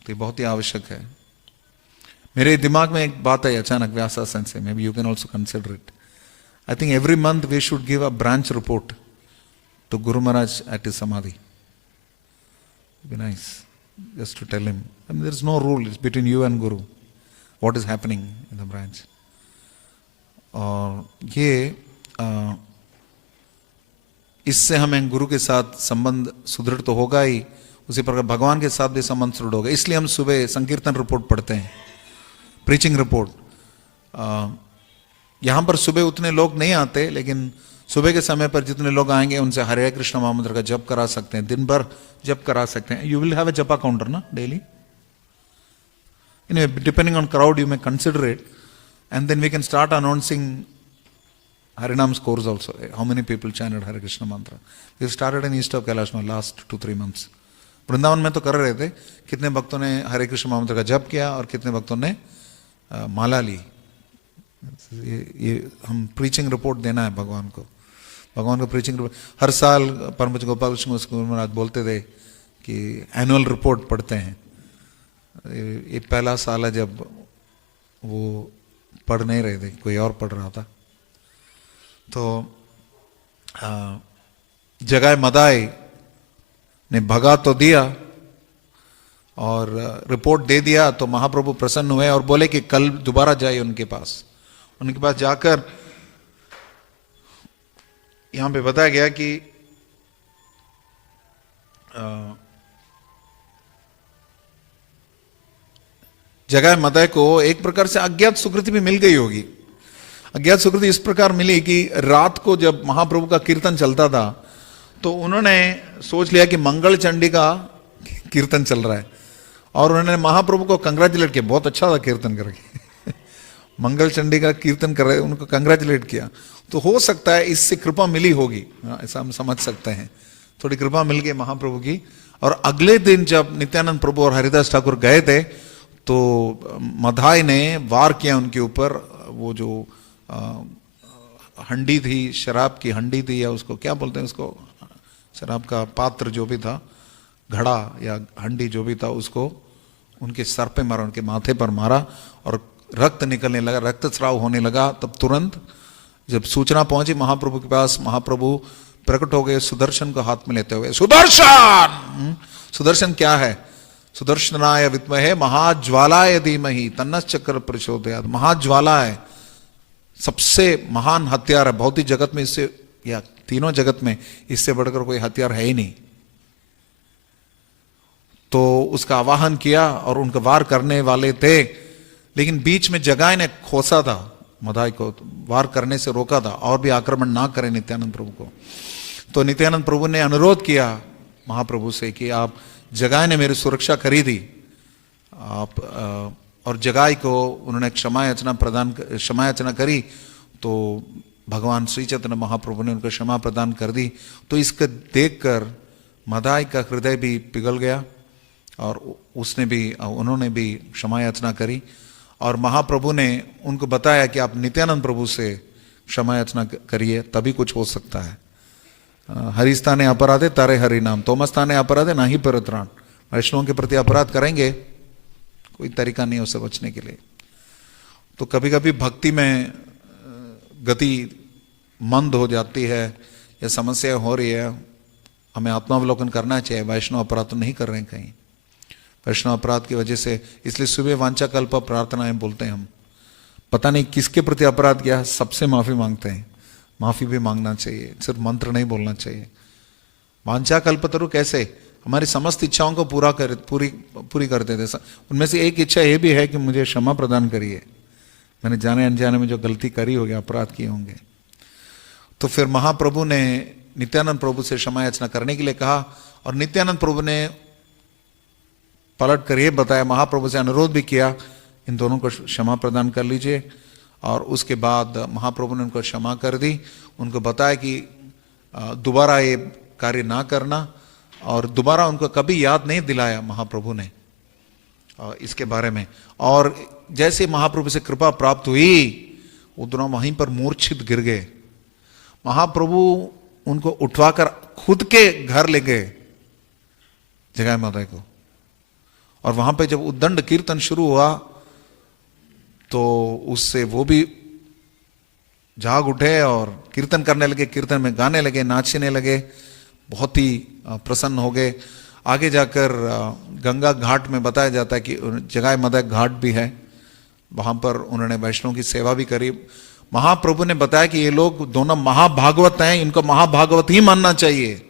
तो ये बहुत ही आवश्यक है। मेरे दिमाग में एक बात आई अचानक व्यासासन से, may be you can also consider it. I think every month we should give a branch report to guru Maharaj at his samadhi. Be nice, just to tell him. I mean, there is no rule. It's between you and Guru. What is happening in the branch? और ये इससे हमें गुरु के साथ संबंध सुदृढ़ तो होगा ही, उसी प्रकार भगवान के साथ भी संबंध सुदृढ़ होगा। इसलिए हम सुबह संकीर्तन रिपोर्ट पढ़ते हैं, प्रीचिंग रिपोर्ट। यहाँ पर सुबह उतने लोग नहीं आते, लेकिन सुबह के समय पर जितने लोग आएंगे उनसे हरे कृष्ण महामंत्र का जप करा सकते हैं, दिन भर जप करा सकते हैं। You will have a japa counter ना daily, depending on crowd you may consider it, and then we can start announcing harinam scores also, how many people chanted Hare Krishna mantra. We started in east of Kailash में लास्ट 2-3 months। वृंदावन में तो कर रहे थे, कितने भक्तों ने हरे कृष्ण महामंत्र का जप किया और कितने भक्तों ने माला ली। ये हम प्रीचिंग रिपोर्ट देना है भगवान को, भगवान को प्रीचिंग रिपोर्ट। हर साल परम पूज्य गोपाल कृष्ण गोस्वामी महाराज बोलते थे कि एनुअल रिपोर्ट पढ़ते हैं। ये पहला साल है जब वो पढ़ नहीं रहे थे, कोई और पढ़ रहा था। तो जगाए मदाई ने भगा तो दिया और रिपोर्ट दे दिया, तो महाप्रभु प्रसन्न हुए और बोले कि कल दोबारा जाइए उनके पास। उनके पास जाकर यहां पे बताया गया कि जगह मदय को एक प्रकार से अज्ञात सुकृति भी मिल गई होगी। अज्ञात सुकृति इस प्रकार मिली कि रात को जब महाप्रभु का कीर्तन चलता था तो उन्होंने सोच लिया कि मंगल चंडी का कीर्तन चल रहा है और उन्होंने महाप्रभु को कंग्रेचुलेट किया, बहुत अच्छा था कीर्तन करके मंगल चंडी का कीर्तन कर रहे, उनको कंग्रेचुलेट किया। तो हो सकता है इससे कृपा मिली होगी, ऐसा हम समझ सकते हैं, थोड़ी कृपा मिल गई महाप्रभु की। और अगले दिन जब नित्यानंद प्रभु और हरिदास ठाकुर गए थे तो मधाई ने वार किया उनके ऊपर। वो जो हंडी थी, शराब की हंडी थी, या उसको क्या बोलते हैं, उसको शराब का पात्र जो भी था, घड़ा या हंडी जो भी था, उसको उनके सर पे मारा, उनके माथे पर मारा और रक्त निकलने लगा, रक्तस्राव होने लगा। तब तुरंत जब सूचना पहुंची महाप्रभु के पास, महाप्रभु प्रकट हो गए सुदर्शन को हाथ में लेते हुए। सुदर्शन! सुदर्शन क्या है? सुदर्शनाय विद्महे महाज्वालाय धीमहि तन्नश्चक्र प्रचोदयात्। महाज्वाला है, सबसे महान हथियार है भौतिक जगत में, इससे या तीनों जगत में इससे बढ़कर कोई हथियार है ही नहीं। तो उसका आवाहन किया और उनका वार करने वाले थे, लेकिन बीच में जगाई ने खोसा था मधाई को, वार करने से रोका था और भी आक्रमण ना करें नित्यानंद प्रभु को। तो नित्यानंद प्रभु ने अनुरोध किया महाप्रभु से कि आप, जगाई ने मेरी सुरक्षा करी थी आप, और जगाई को उन्होंने क्षमा याचना करी तो भगवान श्री चैतन्य महाप्रभु ने उनको क्षमा प्रदान कर दी। तो इसको देखकर मधाई का हृदय भी पिघल गया और उन्होंने भी क्षमा याचना करी और महाप्रभु ने उनको बताया कि आप नित्यानंद प्रभु से क्षमा याचना करिए, तभी कुछ हो सकता है। हरिस्ताने अपराधे तारे हरि नाम, तोमस्ताने अपराधे ना ही परित्राण। वैष्णवों के प्रति अपराध करेंगे, कोई तरीका नहीं उससे बचने के लिए। तो कभी कभी भक्ति में गति मंद हो जाती है या समस्या हो रही है, हमें आत्मावलोकन करना चाहिए। वैष्णव अपराध तो नहीं कर रहे हैं कहीं, वैष्णव अपराध की वजह से, इसलिए सुबह वांछाकल्प प्रार्थनाएं बोलते हैं हम। पता नहीं किसके प्रति अपराध किया, सबसे माफी मांगते हैं। माफी भी मांगना चाहिए, सिर्फ मंत्र नहीं बोलना चाहिए। वांछाकल्पतरु कैसे? हमारी समस्त इच्छाओं को पूरी कर देते। उनमें से एक इच्छा ये भी है कि मुझे क्षमा प्रदान करिए, मैंने जाने अनजाने में जो गलती करी होगी, अपराध किए होंगे। तो फिर महाप्रभु ने नित्यानंद प्रभु से क्षमा याचना करने के लिए कहा और नित्यानंद प्रभु ने पलट कर ये बताया, महाप्रभु से अनुरोध भी किया, इन दोनों को क्षमा प्रदान कर लीजिए। और उसके बाद महाप्रभु ने उनको क्षमा कर दी, उनको बताया कि दोबारा ये कार्य ना करना, और दोबारा उनको कभी याद नहीं दिलाया महाप्रभु ने इसके बारे में। और जैसे महाप्रभु से कृपा प्राप्त हुई, वो दोनों वहीं पर मूर्छित गिर गए। महाप्रभु उनको उठवाकर खुद के घर ले गए जगाई माता को, और वहां पे जब उद्दंड कीर्तन शुरू हुआ तो उससे वो भी जाग उठे और कीर्तन करने लगे, कीर्तन में गाने लगे, नाचने लगे, बहुत ही प्रसन्न हो गए। आगे जाकर गंगा घाट में बताया जाता है कि जगाई माता घाट भी है, वहां पर उन्होंने वैष्णव की सेवा भी करी। महाप्रभु ने बताया कि ये लोग दोनों महाभागवत हैं, इनको महाभागवत ही मानना चाहिए।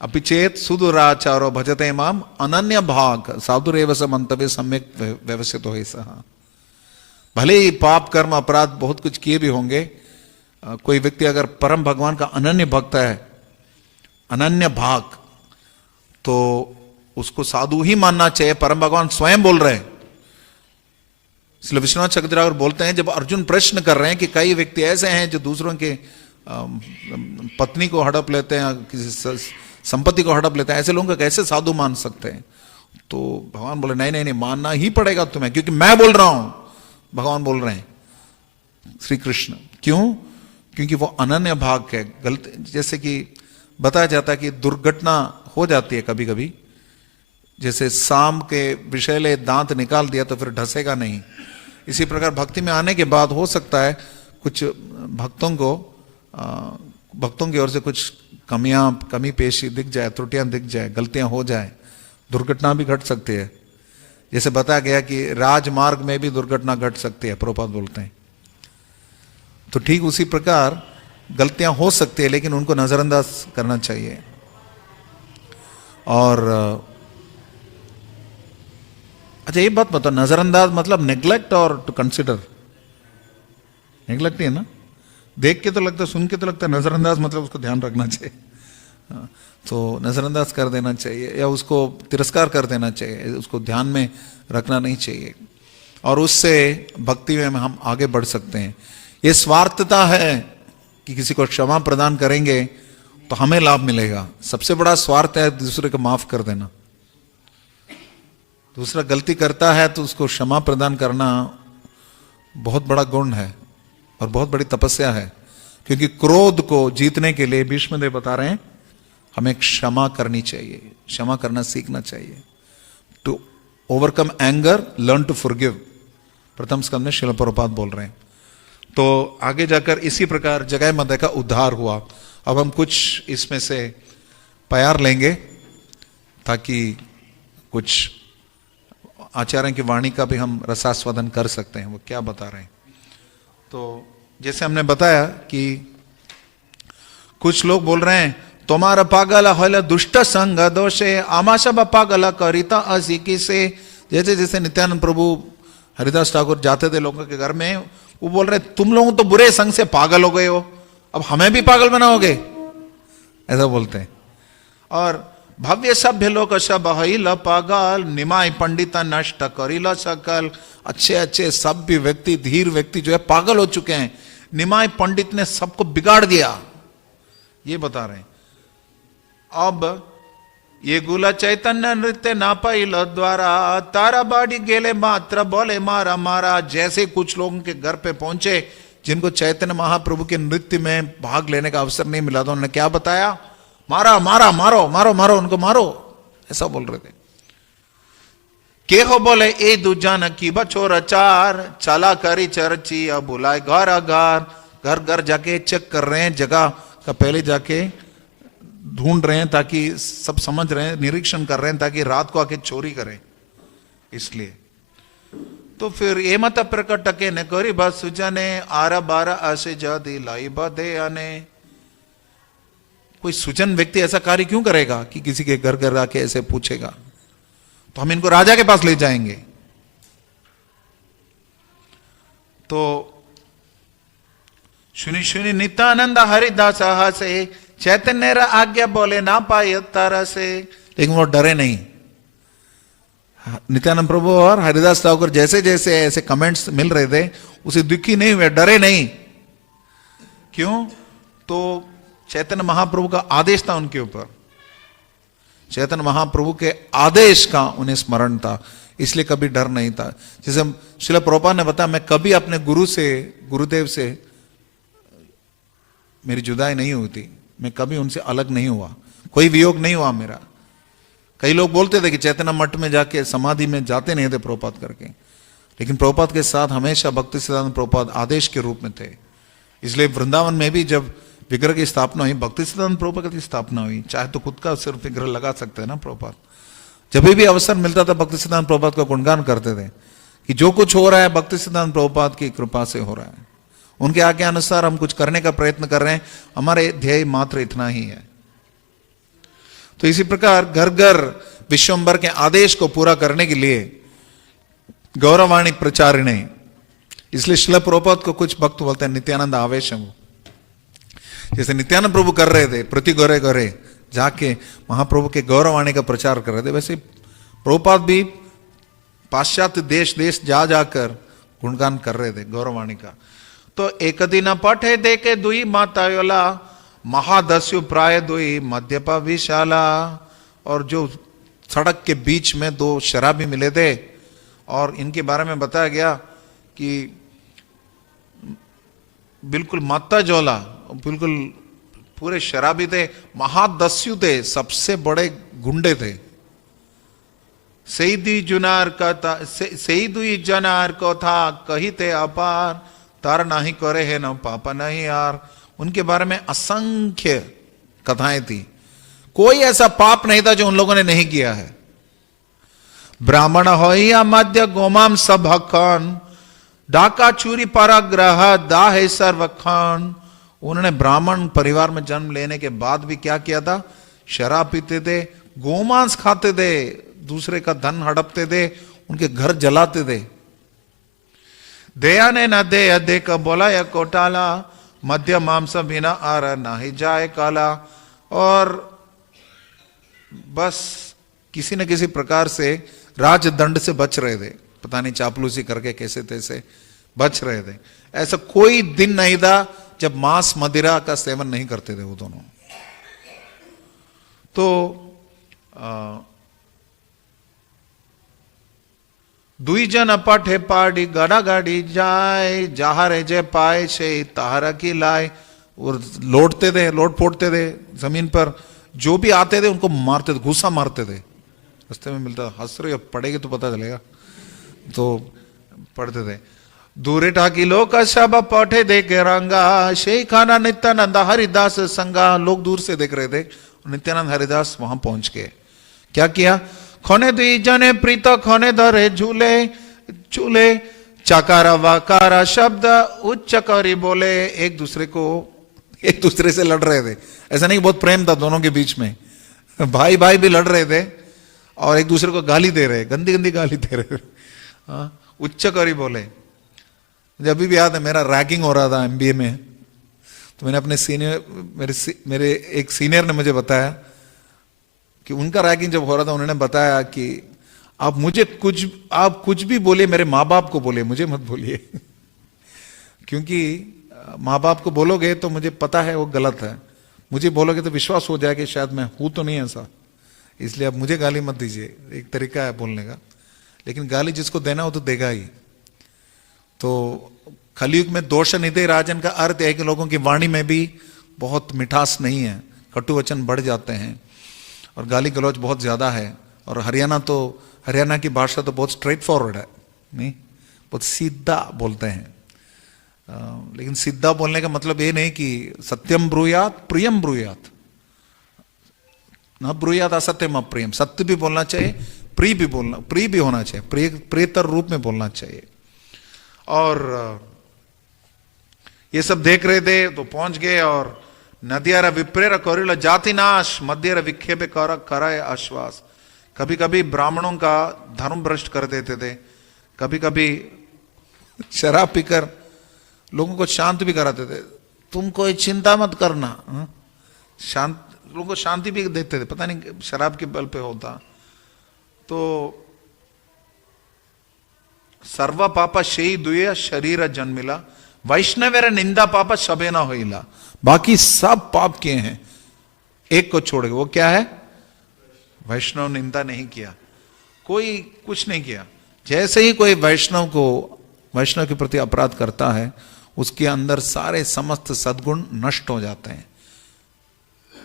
अपिचेत सुदुराचारो भजते माम अनन्य भाग साधुरेव स मंतव्य सम्यक व्यवस्थित हो ऐसा। भले ही पाप कर्म अपराध बहुत कुछ किए भी होंगे, कोई व्यक्ति अगर परम भगवान का अनन्य भक्त है, अनन्य भाग, तो उसको साधु ही मानना चाहिए। परम भगवान स्वयं बोल रहे हैं। इसलिए विश्वनाथ चक्रधर बोलते हैं, जब अर्जुन प्रश्न कर रहे हैं कि कई व्यक्ति ऐसे हैं जो दूसरों के पत्नी को हड़प लेते हैं, किसी संपत्ति को हड़प लेते हैं, ऐसे लोगों को कैसे साधु मान सकते हैं? तो भगवान बोले नहीं नहीं नहीं, मानना ही पड़ेगा तुम्हें, क्योंकि मैं बोल रहा हूं। भगवान बोल रहे हैं, श्री कृष्ण। क्यों? क्योंकि वो अनन्य भाग है। गलत, जैसे कि बताया जाता है कि दुर्घटना हो जाती है कभी कभी, जैसे सांप के विषैले दांत निकाल दिया तो फिर ढसेगा नहीं। इसी प्रकार भक्ति में आने के बाद हो सकता है कुछ भक्तों की ओर से कुछ कमी पेशी दिख जाए, त्रुटियां दिख जाए, गलतियां हो जाए, दुर्घटना भी घट सकती है। जैसे बताया गया कि राजमार्ग में भी दुर्घटना घट सकती है, प्रभुपाद बोलते हैं। तो ठीक उसी प्रकार गलतियां हो सकती है, लेकिन उनको नजरअंदाज करना चाहिए। और अच्छा ये बात बताओ, नजरअंदाज मतलब नेग्लेक्ट और टू कंसिडर? नेग्लेक्ट ही है ना? देख के तो लगता, सुन के तो लगता है, नजरअंदाज मतलब उसको ध्यान रखना चाहिए। हाँ, तो नजरअंदाज कर देना चाहिए या उसको तिरस्कार कर देना चाहिए, उसको ध्यान में रखना नहीं चाहिए। और उससे भक्ति में हम आगे बढ़ सकते हैं। ये स्वार्थता है कि किसी को क्षमा प्रदान करेंगे तो हमें लाभ मिलेगा। सबसे बड़ा स्वार्थ है दूसरे को माफ कर देना। दूसरा गलती करता है तो उसको क्षमा प्रदान करना बहुत बड़ा गुण है और बहुत बड़ी तपस्या है। क्योंकि क्रोध को जीतने के लिए भीष्मदेव बता रहे हैं हमें क्षमा करनी चाहिए, क्षमा करना सीखना चाहिए। To overcome anger learn to forgive, प्रथम स्कंद में श्रील प्रभुपाद बोल रहे हैं। तो आगे जाकर इसी प्रकार जगह मध्य का उद्धार हुआ। अब हम कुछ इसमें से प्यार लेंगे ताकि कुछ आचार्य की वाणी का भी हम रसास्वादन कर सकते हैं, वो क्या बता रहे हैं। तो जैसे हमने बताया कि कुछ लोग बोल रहे हैं तुम्हारा पागल होल दुष्ट संग दोषे आमाशा पागल करिता असिकी से। जैसे जैसे नित्यानंद प्रभु हरिदास ठाकुर जाते थे लोगों के घर में, वो बोल रहे तुम लोग तो बुरे संग से पागल हो गए हो, अब हमें भी पागल बनाओगे, ऐसा बोलते हैं। और भव्य सभ्य लोक सब हईल पागल निमाय पंडिता नष्ट करिल सकल। अच्छे अच्छे सभ्य व्यक्ति, धीर व्यक्ति जो है पागल हो चुके हैं, निमाय पंडित ने सबको बिगाड़ दिया, ये बता रहे हैं। अब ये गुला चैतन्य नृत्य ना पाइल द्वारा तारा बाड़ी गेले मात्र बोले मारा मारा। जैसे कुछ लोगों के घर पे पहुंचे जिनको चैतन्य महाप्रभु के नृत्य में भाग लेने का अवसर नहीं मिला, तो उन्होंने क्या बताया, मारा मारा मारो मारो मारो उनको मारो, ऐसा बोल रहे थे। के हो बोले ए दूजन की बचोर चार चला करी चर्ची अब बुलाए घर घर घर जाके चेक कर रहे हैं, जगह का पहले जाके ढूंढ रहे हैं ताकि सब समझ रहे हैं, निरीक्षण कर रहे हैं ताकि रात को आके चोरी करें, इसलिए। तो फिर ये मत प्रकट के न करी बस सुजने आरा बारा ऐसे जादी लाई बदे आने। कोई सुजन व्यक्ति ऐसा कार्य क्यों करेगा कि किसी के घर घर आके ऐसे पूछेगा, तो हम इनको राजा के पास ले जाएंगे। तो सुनी सुनी नित्यानंद हरिदास हसे चैतन्य आज्ञा बोले ना पाए तरह से, लेकिन वो डरे नहीं। नित्यानंद प्रभु और हरिदास ठाकुर जैसे जैसे ऐसे कमेंट्स मिल रहे थे उसे दुखी नहीं हुए, डरे नहीं। क्यों? तो चैतन्य महाप्रभु का आदेश था उनके ऊपर, चैतन्य महाप्रभु के आदेश का उन्हें स्मरण था, इसलिए कभी डर नहीं था। जैसे श्रील प्रभुपाद ने बताया, मैं कभी अपने गुरुदेव से मेरी जुदाई नहीं हुई थी, मैं कभी उनसे अलग नहीं हुआ, कोई वियोग नहीं हुआ मेरा। कई लोग बोलते थे कि चैतन्य मठ में जाके समाधि में जाते नहीं थे प्रभुपाद करके, लेकिन प्रभुपाद के साथ हमेशा भक्ति सिद्धांत प्रभुपाद आदेश के रूप में थे। इसलिए वृंदावन में भी जब विग्रह की स्थापना हुई, भक्ति सिद्धांत प्रभुपाद की स्थापना हुई। चाहे तो खुद का सिर्फ विग्रह लगा सकते हैं ना प्रभुपाद। जब भी अवसर मिलता था भक्ति सिद्धांत प्रभुपाद का गुणगान करते थे कि जो कुछ हो रहा है भक्ति सिद्धांत प्रभुपाद की कृपा से हो रहा है, उनके आज्ञा अनुसार हम कुछ करने का प्रयत्न कर रहे हैं, हमारे ध्येय मात्र इतना ही है। तो इसी प्रकार घर घर विश्वम्बर के आदेश को पूरा करने के लिए गौरवाणी प्रचारिणे, इसलिए श्रील प्रभुपाद को कुछ भक्त बोलते हैं नित्यानंद आवेशम। जैसे नित्यानंद प्रभु कर रहे थे प्रति गौरे गौरे जाके महाप्रभु के गौरवाणी का प्रचार कर रहे थे, वैसे प्रभुपाद भी पाश्चात्य देश देश जा जाकर गुणगान कर रहे थे गौरवाणी का। तो एक दिन पठे देखे दुई मातायोला महादस्यु प्राय दुई मध्यपा विशाला। और जो सड़क के बीच में दो शराबी मिले थे और इनके बारे में बताया गया कि बिल्कुल माता जोला, बिल्कुल पूरे शराबी थे, महादस्यु थे, सबसे बड़े गुंडे थे। सही जुनार का था, सही दुई जनार को था कही थे अपार तार नहीं करे है न पापा नहीं यार। उनके बारे में असंख्य कथाएं थी, कोई ऐसा पाप नहीं था जो उन लोगों ने नहीं किया है। ब्राह्मण हो या मध्य गोमाम सब हखन डाका चूरी पराग्रह दाहे सर्वखन। उन्होंने ब्राह्मण परिवार में जन्म लेने के बाद भी क्या किया था, शराब पीते थे, गोमांस खाते थे, दूसरे का धन हड़पते थे, उनके घर जलाते थे। दया ने न दे देख बोला या कोटाला, मध्य मांस बिना आर ना ही जाए काला। और बस किसी न किसी प्रकार से राजदंड से बच रहे थे, पता नहीं चापलूसी करके कैसे तैसे बच रहे थे। ऐसा कोई दिन नहीं था जब मांस मदिरा का सेवन नहीं करते थे वो दोनों। तो दुई जन अपाट है पाड़ी गाड़ा गाड़ी जाए, जहां रह जे पाए से तारा की लाए। और लौटते थे, लौट फोड़ते थे जमीन पर, जो भी आते थे उनको मारते थे, घुसा मारते थे। रास्ते में मिलता, हंस रहे, पढ़ेगे तो पता चलेगा, तो पढ़ते थे। दूरे ठाकी लोग शब पौठे देख रंगा, शेख खाना नित्यानंद हरिदास संगा। लोग दूर से देख रहे थे, नित्यानंद हरिदास वहां पहुंच गए। क्या किया? खोने दुई जने प्रीत खोने धरे झूले झूले, चकारा वाकारा शब्द उच्च करी बोले। एक दूसरे से लड़ रहे थे। ऐसा नहीं, बहुत प्रेम था दोनों के बीच में, भाई भाई भी लड़ रहे थे और एक दूसरे को गाली दे रहे, गंदी गंदी गाली दे रहे। उच्च करी बोले। मुझे अभी भी याद है, मेरा रैगिंग हो रहा था एमबीए में, तो मैंने अपने सीनियर मेरे एक सीनियर ने मुझे बताया कि उनका रैगिंग जब हो रहा था, उन्होंने बताया कि आप कुछ भी बोलिए, मेरे माँ बाप को बोलिए, मुझे मत बोलिए। क्योंकि माँ बाप को बोलोगे तो मुझे पता है वो गलत है, मुझे बोलोगे तो विश्वास हो जाए कि शायद मैं हूं तो नहीं ऐसा, इसलिए आप मुझे गाली मत दीजिए। एक तरीका है बोलने का, लेकिन गाली जिसको देना हो तो देगा ही। तो कलयुग में दोष निधे राजन का अर्थ है कि लोगों की वाणी में भी बहुत मिठास नहीं है, कटु वचन बढ़ जाते हैं और गाली गलौज बहुत ज्यादा है। और हरियाणा की भाषा तो बहुत स्ट्रेट फॉरवर्ड है, नहीं, बहुत सीधा बोलते हैं। लेकिन सीधा बोलने का मतलब ये नहीं कि सत्यम ब्रूयात प्रियम ब्रूयात, न ब्रूयात असत्यम अप्रियम। सत्य भी बोलना चाहिए, प्रिय भी होना चाहिए, प्रियतर रूप में बोलना चाहिए। और ये सब देख रहे थे तो पहुंच गए। और नदियारा विप्रेर कौरिल जाति नाश, मध्यर विक्षेप कराए आश्वास। कभी कभी ब्राह्मणों का धर्म भ्रष्ट कर देते थे, कभी कभी शराब पीकर लोगों को शांत भी कराते थे। तुम कोई चिंता मत करना, लोगों को शांति भी देते थे, पता नहीं शराब के बल पे होता। तो सर्व पाप शेई दुए शरीर जन्मिला, वैष्णवेर निंदा पाप सबे ना होइला। बाकी सब पाप किए हैं, एक को छोड़ के, वो क्या है? वैष्णव निंदा नहीं किया, कोई कुछ नहीं किया। जैसे ही कोई वैष्णव के प्रति अपराध करता है, उसके अंदर सारे समस्त सद्गुण नष्ट हो जाते हैं।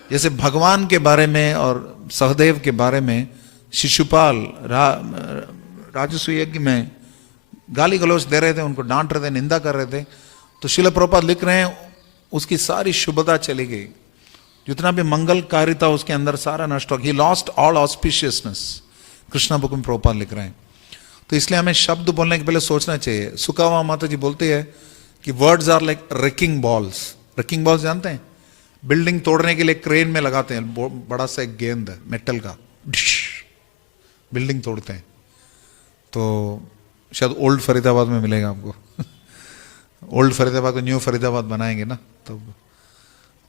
जैसे भगवान के बारे में और सहदेव के बारे में शिशुपाल राजसूय यज्ञ में गाली गलौज दे रहे थे, उनको डांट रहे थे, निंदा कर रहे थे। तो श्रील प्रभुपाद लिख रहे हैं उसकी सारी शुभता चली गई, जितना भी मंगलकारी था उसके अंदर सारा नष्ट हो गया। He lost all auspiciousness, Krishna book में प्रभुपाद लिख रहे हैं। तो इसलिए हमें शब्द बोलने के पहले सोचना चाहिए। सुकावा माता जी बोलते हैं कि words are like wrecking balls. Wrecking balls जानते हैं? बिल्डिंग तोड़ने के लिए क्रेन में लगाते हैं, बड़ा सा एक गेंद है मेटल का, बिल्डिंग तोड़ते हैं। तो शायद ओल्ड फरीदाबाद में मिलेगा आपको। ओल्ड फरीदाबाद को न्यू फरीदाबाद बनाएंगे ना तब।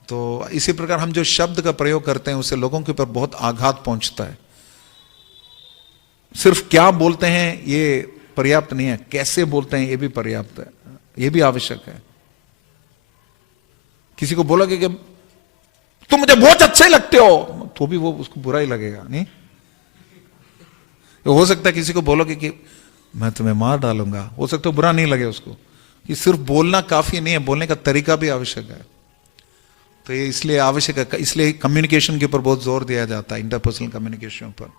तो इसी प्रकार हम जो शब्द का प्रयोग करते हैं उससे लोगों के ऊपर बहुत आघात पहुंचता है। सिर्फ क्या बोलते हैं ये पर्याप्त नहीं है, कैसे बोलते हैं ये भी पर्याप्त है, ये भी आवश्यक है। किसी को बोलोगे कि तुम मुझे बहुत अच्छे लगते हो, तो भी वो उसको बुरा ही लगेगा, नहीं? हो सकता है किसी को बोलोगे कि मैं तुम्हें मार डालूंगा, हो सकता है बुरा नहीं लगे उसको। कि सिर्फ बोलना काफी नहीं है, बोलने का तरीका भी आवश्यक है। तो ये इसलिए आवश्यक है, इसलिए कम्युनिकेशन के ऊपर बहुत जोर दिया जाता है, इंटरपर्सनल कम्युनिकेशन पर।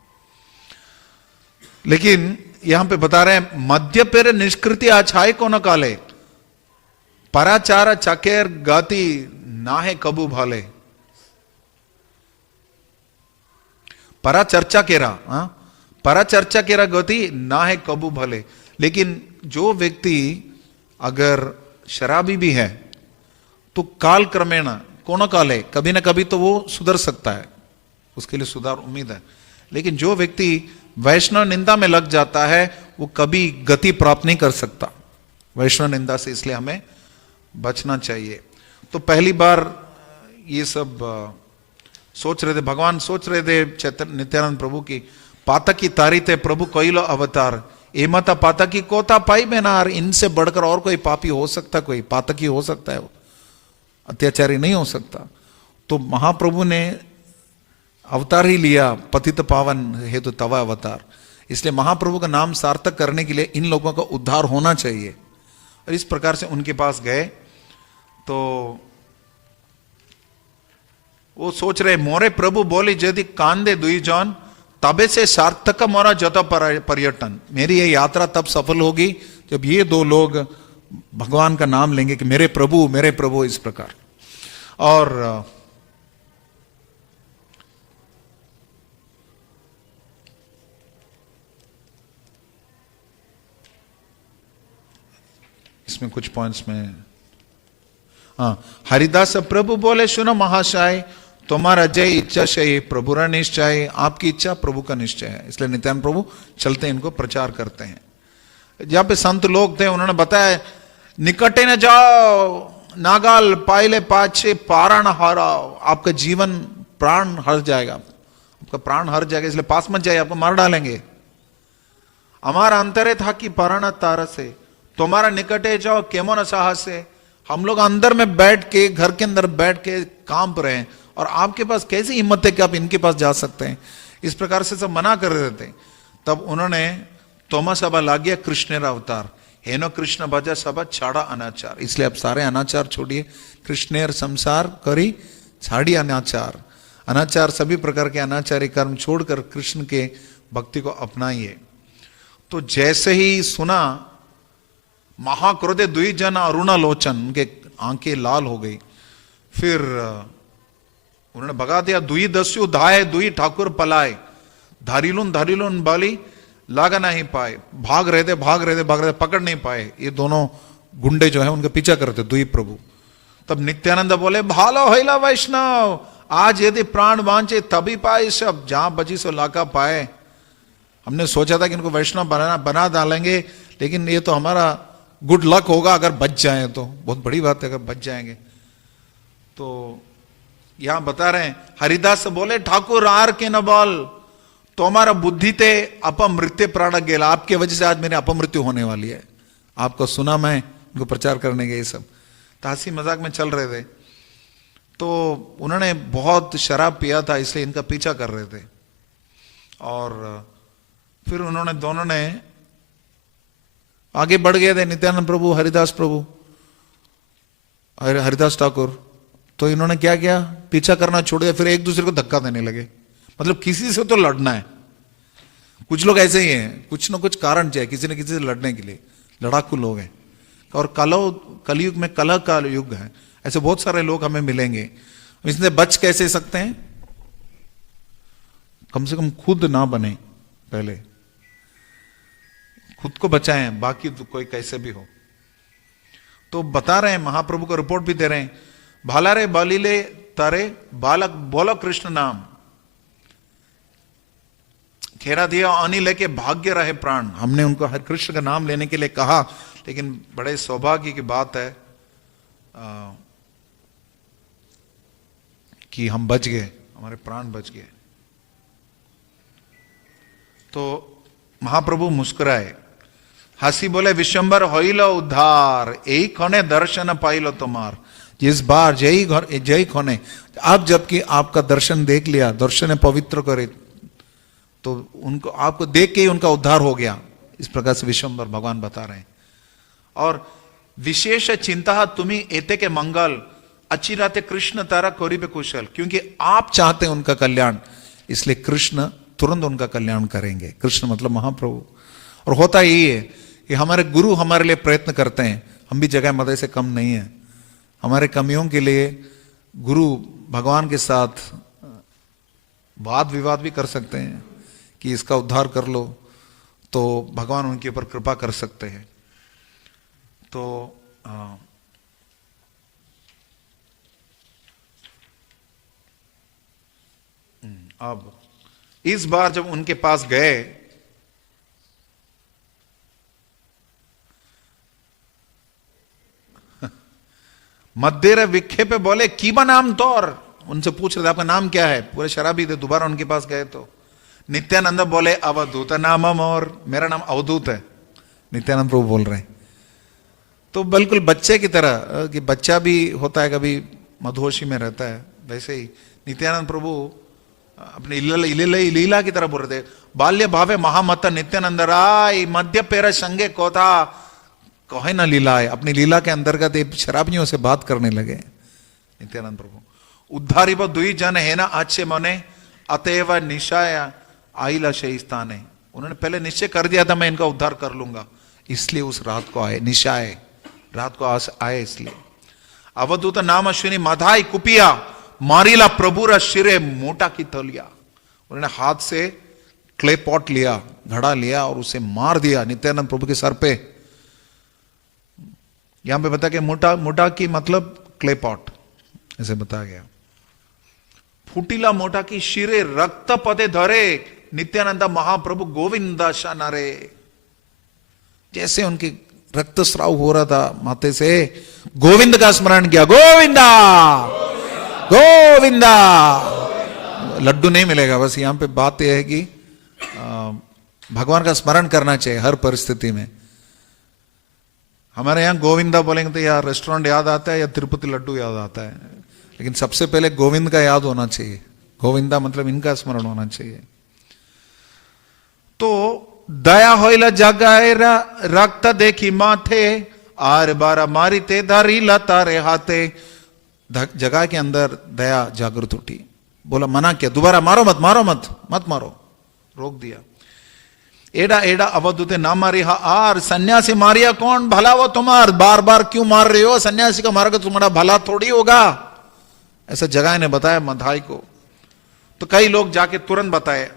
लेकिन यहां पे बता रहे हैं मध्य पेर निष्कृति आछाई को न काले, पराचार चकेर गाती ना है कबू भाले। पराचर्चा केरा, पराचर्चा केरा गति ना है कबू भले। लेकिन जो व्यक्ति अगर शराबी भी है तो काल क्रमेण कोनो काले, कभी ना कभी तो वो सुधर सकता है, उसके लिए सुधार उम्मीद है। लेकिन जो व्यक्ति वैष्णव निंदा में लग जाता है वो कभी गति प्राप्त नहीं कर सकता वैष्णव निंदा से, इसलिए हमें बचना चाहिए। तो पहली बार ये सब सोच रहे थे, भगवान सोच रहे थे चैतन्य नित्यानंद प्रभु की पातकी तारीते प्रभु कईलो अवतार एमता पातकी कोता पाई बेनार, इनसे बढ़कर और कोई पापी हो सकता, कोई पातकी हो सकता है, वो अत्याचारी नहीं हो सकता। तो महाप्रभु ने अवतार ही लिया, पतित पावन हेतु तवा अवतार, इसलिए महाप्रभु का नाम सार्थक करने के लिए इन लोगों का उद्धार होना चाहिए। और इस प्रकार से उनके पास गए तो वो सोच रहे, मोरे प्रभु बोली यदि कांदे दुई जन तबे से सार्थक मोरा जत पर्यटन, मेरी ये यात्रा तब सफल होगी जब ये दो लोग भगवान का नाम लेंगे कि मेरे प्रभु, इस प्रकार। और इसमें कुछ पॉइंट्स में, हाँ, हरिदास प्रभु बोले सुनो महाशय तुम्हारा जय इच्छा से प्रभु निश्चय, आपकी इच्छा प्रभु का निश्चय है। इसलिए नित्यानंद प्रभु चलते इनको प्रचार करते हैं। जहां पे संत लोग थे उन्होंने बताया निकटे न जाओ नागाल पाइले पाछे पारण हराओ, आपका जीवन प्राण हर जाएगा, आपका प्राण हर जाएगा, इसलिए पास मत जाइए, आपको मार डालेंगे। हमारा अंतरे था कि पारण तारा से तुम्हारा निकटे जाओ केमो साहस से, हम लोग अंदर में बैठ के घर के अंदर बैठ के कांप रहे हैं और आपके पास कैसी हिम्मत है कि आप इनके पास जा सकते हैं। इस प्रकार से सब मना कर रहे थे। तब उन्होंने तोमा सभा लागिया कृष्णेर अवतार, हेनो कृष्ण भजा सभा छाड़ा अनाचार, इसलिए अब सारे अनाचार छोड़िए, कृष्णेर संसार करी छाड़ी अनाचार, अनाचार सभी प्रकार के अनाचारी कर्म छोड़कर कृष्ण के भक्ति को अपनाइए। तो जैसे ही सुना महाक्रोधे दुई जन अरुणालोचन, उनके आंखें लाल हो गई, फिर उन्होंने भगा दिया, दुई दस्यु धाये दुई ठाकुर पलाए, धारिलून बाली लागा नहीं पाए, भाग रहे थे पकड़ नहीं पाए, ये दोनों गुंडे जो है उनके पीछा करते दुई प्रभु। तब नित्यानंद बोले भालो होइला वैष्णव, आज यदि प्राण वांचे तभी पाए सब, जहां बची सो लाका पाए। हमने सोचा था कि इनको वैष्णव बना डालेंगे, लेकिन ये तो हमारा गुड लक होगा अगर बच जाए, तो बहुत बड़ी बात है अगर बच जाएंगे। तो यहां बता रहे हैं हरिदास बोले ठाकुर आर के न बोल, तो हमारा बुद्धि ते अपमृत्यु प्राण गेला, आपके वजह से आज मेरी अपमृत्यु होने वाली है, आपको सुना मैं इनको प्रचार करने के, ये सब तो हंसी मजाक में चल रहे थे। तो उन्होंने बहुत शराब पिया था, इसलिए इनका पीछा कर रहे थे। और फिर उन्होंने दोनों ने आगे बढ़ गए थे, नित्यानंद प्रभु हरिदास प्रभु हरिदास ठाकुर। तो इन्होंने क्या किया, पीछा करना छोड़ दिया, फिर एक दूसरे को धक्का देने लगे। मतलब किसी से तो लड़ना है, कुछ लोग ऐसे ही हैं, कुछ ना कुछ कारण चाहिए किसी न किसी से लड़ने के लिए, लड़ाकू लोग हैं। और कलयुग में कलह का युग है, ऐसे बहुत सारे लोग हमें मिलेंगे। इससे बच कैसे सकते हैं, कम से कम खुद ना बने, पहले खुद को बचाएं, बाकी तो कोई कैसे भी हो। तो बता रहे हैं, महाप्रभु को रिपोर्ट भी दे रहे हैं, भाला रे बालीले तारे बालक बोलो कृष्ण नाम, खेरा दिया अनि लेके भाग्य रहे प्राण। हमने उनको हर कृष्ण का नाम लेने के लिए कहा, लेकिन बड़े सौभाग्य की बात है कि हम बच गए, हमारे प्राण बच गए। तो महाप्रभु मुस्कुराए, हंसी बोले विश्वंबर होइलो उद्धार, यही खोने दर्शन पाइलो तुम्हार। जिस बार जय खोने, अब जबकि आपका दर्शन देख लिया, दर्शन पवित्र करे, तो उनको आपको देख के ही उनका उद्धार हो गया। इस प्रकार से विश्वंबर भगवान बता रहे हैं। और विशेष चिंता तुम्हें एते के मंगल, अच्छी राते कृष्ण तारा कोरी पे कुशल, क्योंकि आप चाहते हैं उनका कल्याण, इसलिए कृष्ण तुरंत उनका कल्याण करेंगे। कृष्ण मतलब महाप्रभु। और होता यही है कि हमारे गुरु हमारे लिए प्रयत्न करते हैं, हम भी जगह मदद से कम नहीं है। हमारे कमियों के लिए गुरु भगवान के साथ वाद विवाद भी कर सकते हैं कि इसका उद्धार कर लो, तो भगवान उनके ऊपर कृपा कर सकते हैं। तो अब इस बार जब उनके पास गए मध्य विखे पे बोले कीबा नाम तौर, उनसे पूछ रहे थे आपका नाम क्या है, पूरे शराबी थे, दोबारा उनके पास गए तो नित्यानंद बोले अवधूत नामम, और मेरा नाम अवधूत है, नित्यानंद प्रभु बोल रहे हैं। तो बिल्कुल बच्चे की तरह, कि बच्चा भी होता है कभी मधोशी में रहता है, वैसे ही नित्यानंद प्रभु अपनी लीला की तरह बोल रहे थे। बाल्य भावे महामत नित्यानंद राय मध्य पेरा संगे कोथा कहे ना लीला है, अपनी लीला के अंतर्गत शराबियों से बात करने लगे नित्यानंद प्रभु। उद्धारी व दुई जन है ना अच्छे मने अतएव निशाया आईला शही स्थान है, उन्होंने पहले निश्चय कर दिया था मैं इनका उद्धार कर लूंगा, इसलिए उस रात को आए, निशाए रात को आए इसलिए। अवधूत नाम अश्विनी मधाई कुपिया मारीला प्रभुरा शिरे मोटा की तलिया, उन्होंने हाथ से क्ले पॉट लिया, घड़ा लिया और उसे मार दिया नित्यानंद प्रभु के सर पे। यहां पे बता के मोटा की मतलब क्ले पॉट ऐसे बताया गया। फुटीला मोटा की शिरे रक्त पदे धरे नित्यानंद महाप्रभु गोविंदा शानारे, जैसे उनके रक्त स्राव हो रहा था माथे से, गोविंद का स्मरण किया, गोविंदा गोविंदा। लड्डू नहीं मिलेगा, बस यहां पे बात यह है कि भगवान का स्मरण करना चाहिए हर परिस्थिति में। हमारे यहां गोविंदा बोलेंगे तो या रेस्टोरेंट याद आता है या तिरुपति लड्डू याद आता है, लेकिन सबसे पहले गोविंद का याद होना चाहिए। गोविंदा मतलब इनका स्मरण होना चाहिए। तो दया होइला जगाए रक्त देखी माथे आर बारा मारी ते धारी लतारे हाथे, जगह के अंदर दया जागृत उठी, बोला मना किया, दोबारा मारो मत, मारो मत, मत मारो, रोक दिया। एडा एडा अवधूते ना मारी हा आर, सन्यासी मारिया कौन, भला वो तुम्हार, बार बार क्यों मार रहे हो, सन्यासी का मारोगे तुम्हारा भला थोड़ी होगा, ऐसा जगह ने बताया मधाई को। तो कई लोग जाके तुरंत बताए,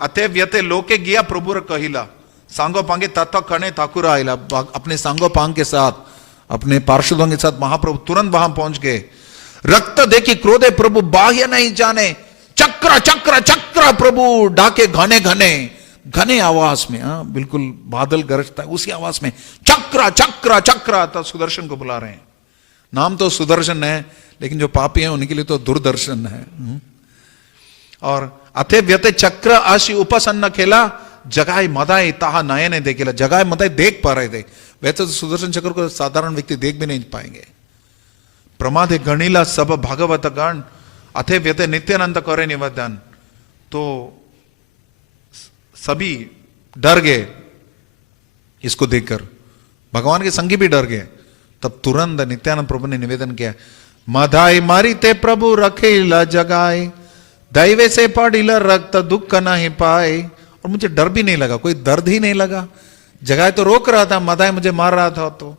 अते व्यते लोके गया प्रभु र कहिला सांगो पांगे तत्व खने ठाकुर आइला, अपने सांगो पांग के साथ अपने पार्षदों के साथ महाप्रभु तुरंत वहां पहुंच गए। रक्त देखी क्रोधे प्रभु बाह्य नहीं जाने, चक्र चक्र चक्र प्रभु डाके घने घने घने आवाज में, बिल्कुल बादल गरजता है उसी आवाज में, चक्र चक्र चक्र। तो सुदर्शन को बुला रहे हैं, नाम तो सुदर्शन है लेकिन जो पापी हैं उनके लिए तो दुर्दर्शन है। और अथे व्यते चक्र आशी उपसन्न खेला, जगाई मदाई ताहा नयने देखेला, जगाई मदाई देख पा रहे थे, वैसे तो सुदर्शन चक्र को साधारण व्यक्ति देख भी नहीं पाएंगे। प्रमादे गणिला सब भागवत गण अथे व्यते नित्यानंद करे निवेदन, तो सभी डर गए इसको देखकर, भगवान के संगी भी डर गए। तब तुरंत नित्यानंद प्रभु ने निवेदन किया, मधाई मारी ते प्रभु रखेला जगाए, दैवे से पड़िला रक्त दुख नहीं पाए। और मुझे डर भी नहीं लगा, कोई दर्द ही नहीं लगा, जगाए तो रोक रहा था, मधाई मुझे मार रहा था। तो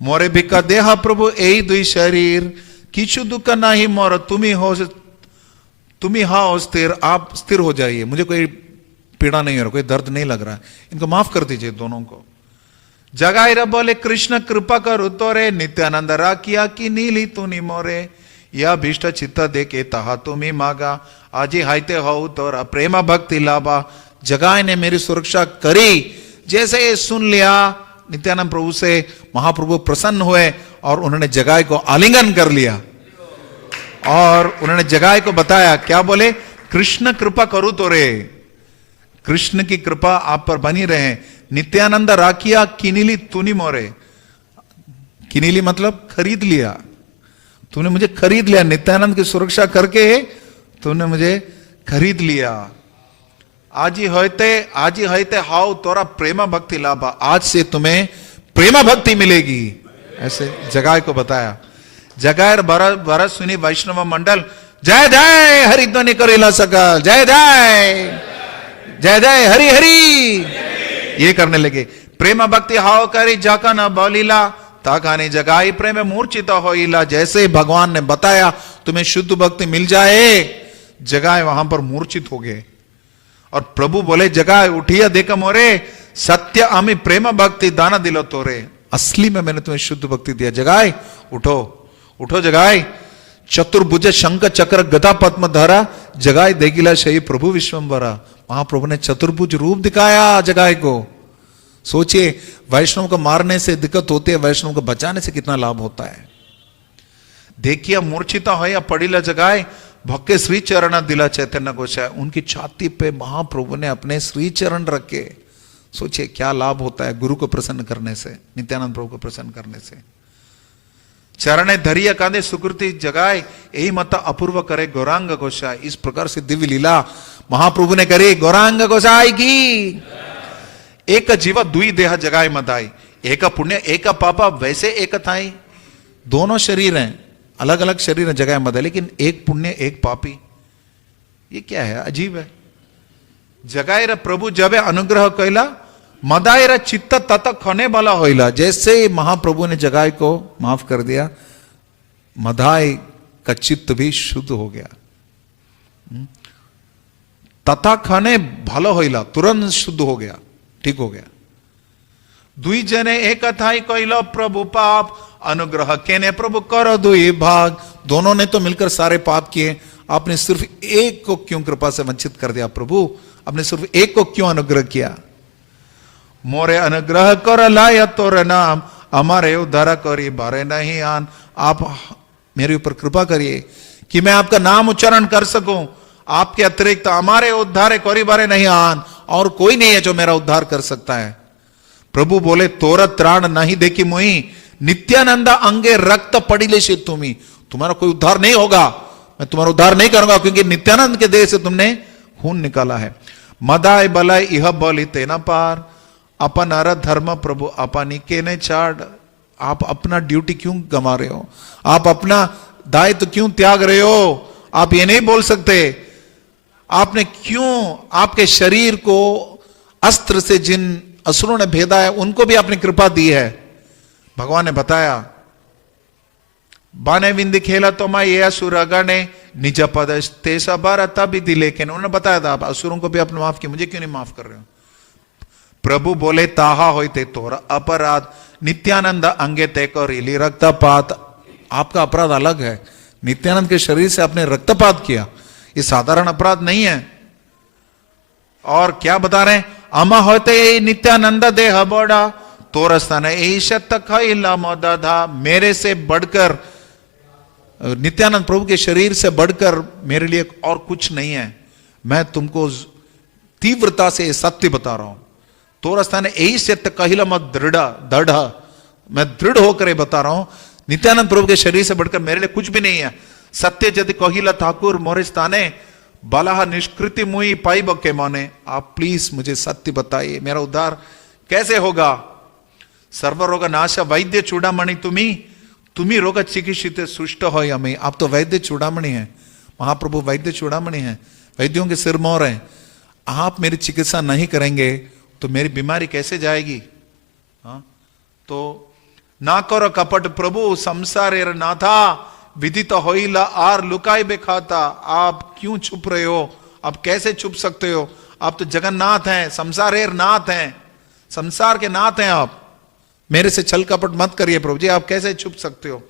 मोरे भिक्का देहा प्रभु यही दुई शरीर, किछु दुख नहीं मोर तुम्ही हाओ स्थिर, आप स्थिर हो जाइए, मुझे कोई पीड़ा नहीं हो रहा, कोई दर्द नहीं लग रहा है, इनको माफ कर दीजिए दोनों को। जगाए बोले कृष्ण कृपा करो तोरे, नित्यानंद राखिया की नीली तूनी मोरे, या भीष्ट चित्त देके ताहा तुम्ही मागा, आजी हाइते हो तोरा प्रेमा भक्ति लाभा। जगाए ने मेरी सुरक्षा करी, जैसे ये सुन लिया नित्यानंद प्रभु से महाप्रभु प्रसन्न हुए और उन्होंने जगाए को आलिंगन कर लिया और उन्होंने जगाए को बताया, क्या बोले, कृष्ण कृपा करूं तो रे, कृष्ण की कृपा आप पर बनी रहे, नित्यानंद राखिया किनीली तूनी मोरे। किनीली मतलब खरीद लिया, तूने मुझे खरीद लिया, नित्यानंद की सुरक्षा करके तूने मुझे खरीद लिया। आज ही होते हाउ तोरा प्रेमा भक्ति लाभा, आज से तुम्हें प्रेमा भक्ति मिलेगी, ऐसे जगाए को बताया। जगाए भरत सुनी वैष्णव मंडल, जय जय हरिध्वनि करेला सकल, जय जय जय जय हरि हरि, ये करने लगे। प्रेम भक्ति हाव करी जाका न बोलीला, ताकाने जगाई प्रेम मूर्छित होइला। जैसे भगवान ने बताया तुम्हें शुद्ध भक्ति मिल जाए, जगाए वहां पर मूर्छित हो गए और प्रभु बोले, जगाए उठिया देखा मोरे, सत्य आमी प्रेम भक्ति दाना दिलो तोरे, असली में मैंने तुम्हें शुद्ध भक्ति दिया। जगाए उठो, उठो जगाए। चतुर्भुज शंख चक्र गदा पद्म धरा, जगाए देगिला शही प्रभु विश्वम्भरा। महाप्रभु ने चतुर्भुज रूप दिखाया जगाए को। सोचिए, वैष्णव को मारने से दिक्कत होती है, वैष्णव को बचाने से कितना लाभ होता है। देखिए मूर्छिता हो या पड़ीला जगाए भक्के श्री चरण दिला चैतन्य गोसाई, उनकी छाती पे महाप्रभु ने अपने श्री चरण रखे। सोचिए क्या लाभ होता है गुरु को प्रसन्न करने से, नित्यानंद प्रभु को प्रसन्न करने से। चरणे धरिया कांदे सुकृति जगाए, यही मत अपूर्व करे गौरांग गोसाई। इस प्रकार से दिव्य लीला महाप्रभु ने करी गौरांग गोसाई की। एक जीव दुई देह जगाए मदाई, एक पुण्य एक पापा वैसे एक थाई। दोनों शरीर हैं, अलग अलग शरीर जगाए मदाई, लेकिन एक पुण्य एक पापी। ये क्या है, अजीब है। जगाए प्रभु जब अनुग्रह कैला, मदायर चित्त तत खने वाला होइला। जैसे महाप्रभु ने जगाए को माफ कर दिया, मदाय का चित्त भी शुद्ध हो गया। तथा खने भलो होइला, तुरंत शुद्ध हो गया, ठीक हो गया। दुई जने एक थाई कहलो प्रभु पाप अनुग्रह केने प्रभु करो दुई भाग। दोनों ने तो मिलकर सारे पाप किए, आपने सिर्फ एक को क्यों कृपा से वंचित कर दिया प्रभु? आपने सिर्फ एक को क्यों अनुग्रह किया? मोरे अनुग्रह कर लाया तोर नाम, हमारे उद्धार करी बारे नहीं आन। आप मेरे ऊपर कृपा करिए कि मैं आपका नाम उच्चारण कर सकूं। आपके अतिरिक्त हमारे उद्धार करी बारे नहीं आन, और कोई नहीं है जो मेरा उद्धार कर सकता है। प्रभु बोले तोर त्राण नहीं देखी मुई, नित्यानंदा अंगे रक्त पड़ीले से तुम्ही। तुम्हारा कोई उद्धार नहीं होगा, मैं तुम्हारा उद्धार नहीं करूंगा, क्योंकि नित्यानंद के देह से तुमने खून निकाला है। मदाय बलाय इह बलि तेना पार, अपन अर धर्म प्रभु अपनी के ने छाड़। आप अपना ड्यूटी क्यों गंवा रहे हो? आप अपना दायित्व क्यों त्याग रहे हो? आप ये नहीं बोल सकते। आपने क्यों आपके शरीर को अस्त्र से जिन असुरों ने भेदा है उनको भी आपने कृपा दी है। भगवान ने बताया, बाने विंदी खेला तो मैं ये असुर ने निज पद तेसा बार तभी दिले के। उन्होंने बताया था आप असुरों को भी आपने माफ किया, मुझे क्यों नहीं माफ कर रहे हो? प्रभु बोले ताहा होते तोरा अपराध, नित्यानंद अंगे ते को रीली रक्तपात। आपका अपराध अलग है, नित्यानंद के शरीर से आपने रक्तपात किया, ये साधारण अपराध नहीं है। और क्या बता रहे हैं? अमा होते नित्यानंद देह बड़ा, तोरस्तान ईशत खैला मोदा। मेरे से बढ़कर, नित्यानंद प्रभु के शरीर से बढ़कर मेरे लिए और कुछ नहीं है। मैं तुमको तीव्रता से सत्य बता रहा हूं। तोरस्तान ईशत कहिला मत दृढ़, मैं दृढ़ होकर बता रहा हूं, नित्यानंद प्रभु के शरीर से बढ़कर मेरे लिए कुछ भी नहीं है। सत्य यदि कहिला ठाकुर मोरे स्थाने बालाह निष्कृति मुई पाई बके माने। आप प्लीज मुझे सत्य बताइए, मेरा उद्धार कैसे होगा? सर्वरोग नाश वैद्य चूड़ामणि तुम्ही रोग चिकित्सित सुष्ट हो यमी। आप तो वैद्य चूड़ामणि हैं, महाप्रभु वैद्य चूड़ामणि हैं, वैद्यों के सिर मोर हैं। आप मेरी चिकित्सा नहीं करेंगे तो मेरी बीमारी कैसे जाएगी? हाँ, तो ना करो कपट प्रभु संसारेर नाथा, विदित होइला आर लुकाई बेखाता। आप क्यों छुप रहे हो? आप कैसे छुप सकते हो? आप तो जगन्नाथ हैं, संसारेर नाथ हैं, संसार के नाथ हैं आप। मेरे से छल कपट मत करिए प्रभु जी, आप कैसे छुप सकते हो?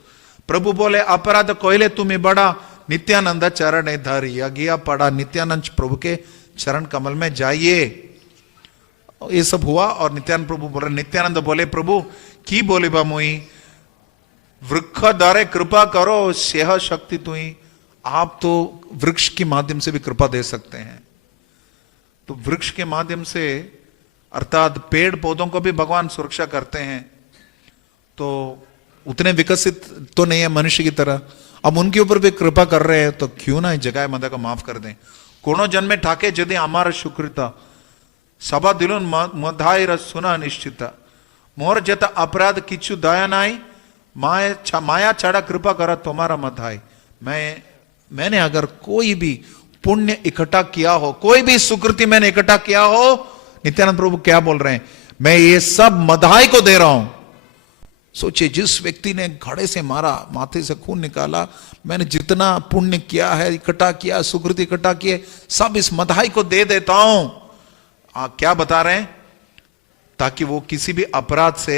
प्रभु बोले अपराध कोयले तुम्हें बड़ा, नित्यानंद चरण धरी अगिया पड़ा। नित्यानंद प्रभु के चरण कमल में जाइए। ये सब हुआ और नित्यानंद प्रभु बोले, नित्यानंद बोले प्रभु की बोले बा मुई, वृक्ष द्वारे कृपा करो सेह शक्ति तुई। आप तो वृक्ष के माध्यम से भी कृपा दे सकते हैं। तो वृक्ष के माध्यम से अर्थात पेड़ पौधों को भी भगवान सुरक्षा करते हैं, तो उतने विकसित तो नहीं है मनुष्य की तरह। अब उनके ऊपर भी कृपा कर रहे हैं, तो क्यों ना जगाए मदा को माफ कर दें। कोनो जन्मे ठाके यदि हमारा शुक्रिता सभा दिलोन मधाई सुना निश्चित। मोर जता अपराध किच्छु दया नाई, माया छाड़ा कृपा करा तुम्हारा मधाई। मैंने अगर कोई भी पुण्य इकट्ठा किया हो, कोई भी सुकृति मैंने इकट्ठा किया हो, नित्यानंद प्रभु क्या बोल रहे हैं, मैं ये सब मधाई को दे रहा हूं। सोचिए, जिस व्यक्ति ने घड़े से मारा, माथे से खून निकाला, मैंने जितना पुण्य किया है, इकट्ठा किया, सुकृति इकट्ठा किए, सब इस मधाई को दे देता हूं। क्या बता रहे हैं? ताकि वो किसी भी अपराध से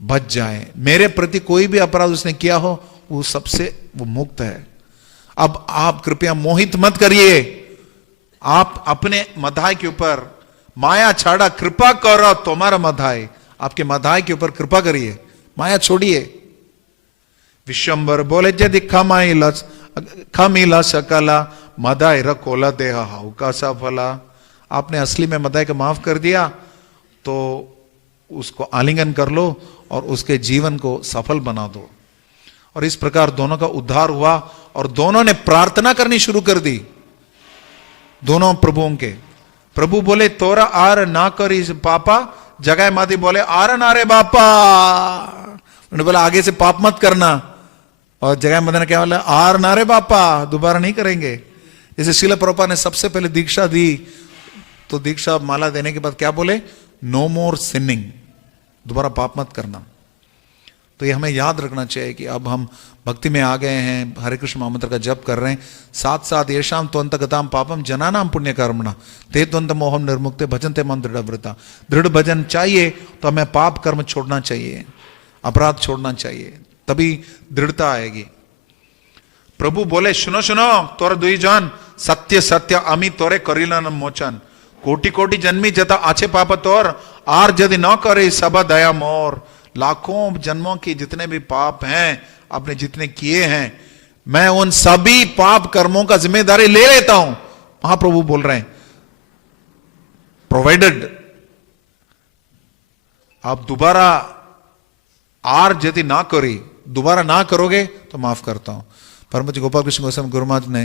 बच जाए। मेरे प्रति कोई भी अपराध उसने किया हो, वो सबसे वो मुक्त है। अब आप कृपया मोहित मत करिए, आप अपने मधाई के ऊपर माया छाड़ा कृपा करो तुम्हारा मधाई। आपके मधाई के ऊपर कृपा करिए, माया छोड़िए। विश्वंबर बोले यदि खमीला सकला मदाय रकोला देहा हाउकासा फला। आपने असली में मदाय को माफ कर दिया तो उसको आलिंगन कर लो और उसके जीवन को सफल बना दो। और इस प्रकार दोनों का उद्धार हुआ और दोनों ने प्रार्थना करनी शुरू कर दी। दोनों प्रभुओं के प्रभु बोले तोरा आर ना करी पापा, जगह मादी बोले आर ना रे बापा। उन्होंने बोला आगे से पाप मत करना, और जगह मदन क्या बोला आर ना रे बापा, दोबारा नहीं करेंगे। जैसे शिला प्रभुपाद ने सबसे पहले दीक्षा दी तो दीक्षा माला देने के बाद क्या बोले, नो मोर सिनिंग, दोबारा पाप मत करना। तो ये हमें याद रखना चाहिए कि अब हम भक्ति में आ गए हैं, हरे कृष्ण महामंत्र का जप कर रहे हैं, साथ साथ येषाम त्वंत गताम पापम जनानाम पुण्य कर्मणा ते त्वंत मोहम निर्मुक्ते भजनते मन दृढ़ व्रता। दृढ़ भजन चाहिए तो हमें पाप कर्म छोड़ना चाहिए, अपराध छोड़ना चाहिए, तभी दृढ़ता आएगी। प्रभु बोले सुनो सुनो तोर दुई जन सत्य सत्य अमी तोरे करिलन मोचन, कोटि कोटि जन्मी जता आछे पाप तोर, आर यदि न करे सब दया मोर। लाखों जन्मों की जितने भी पाप हैं आपने जितने किए हैं, मैं उन सभी पाप कर्मों का जिम्मेदारी ले लेता हूं। महाप्रभु बोल रहे हैं प्रोवाइडेड आप दोबारा आर यदि ना करी, दोबारा ना करोगे तो माफ करता हूं। परम पूज्य गोपाल कृष्ण गोस्वामी गुरु महाराज ने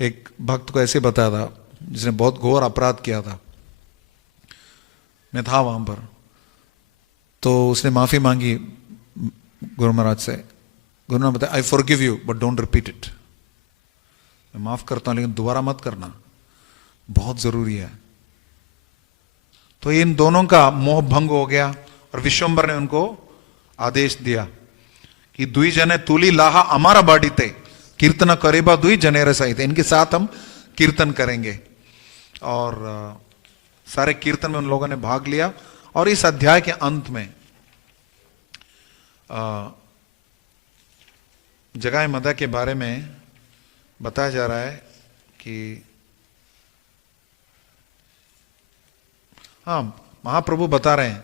एक भक्त को ऐसे बताया था जिसने बहुत घोर अपराध किया था, मैं था वहां पर, तो उसने माफी मांगी गुरु महाराज से। गुरु ने बताया I forgive you but don't repeat it, मैं माफ करता हूं लेकिन दोबारा मत करना, बहुत जरूरी है। तो इन दोनों का मोह भंग हो गया और विश्वंबर ने उनको आदेश दिया कि दुई जने तुली लाहा हमारा बाड़ी थे कीर्तन करेबा दुई जनेर सहित, इनके साथ हम कीर्तन करेंगे। और सारे कीर्तन में उन लोगों ने भाग लिया। और इस अध्याय के अंत में जगाए मदा के बारे में बताया जा रहा है कि हाँ, महाप्रभु बता रहे हैं,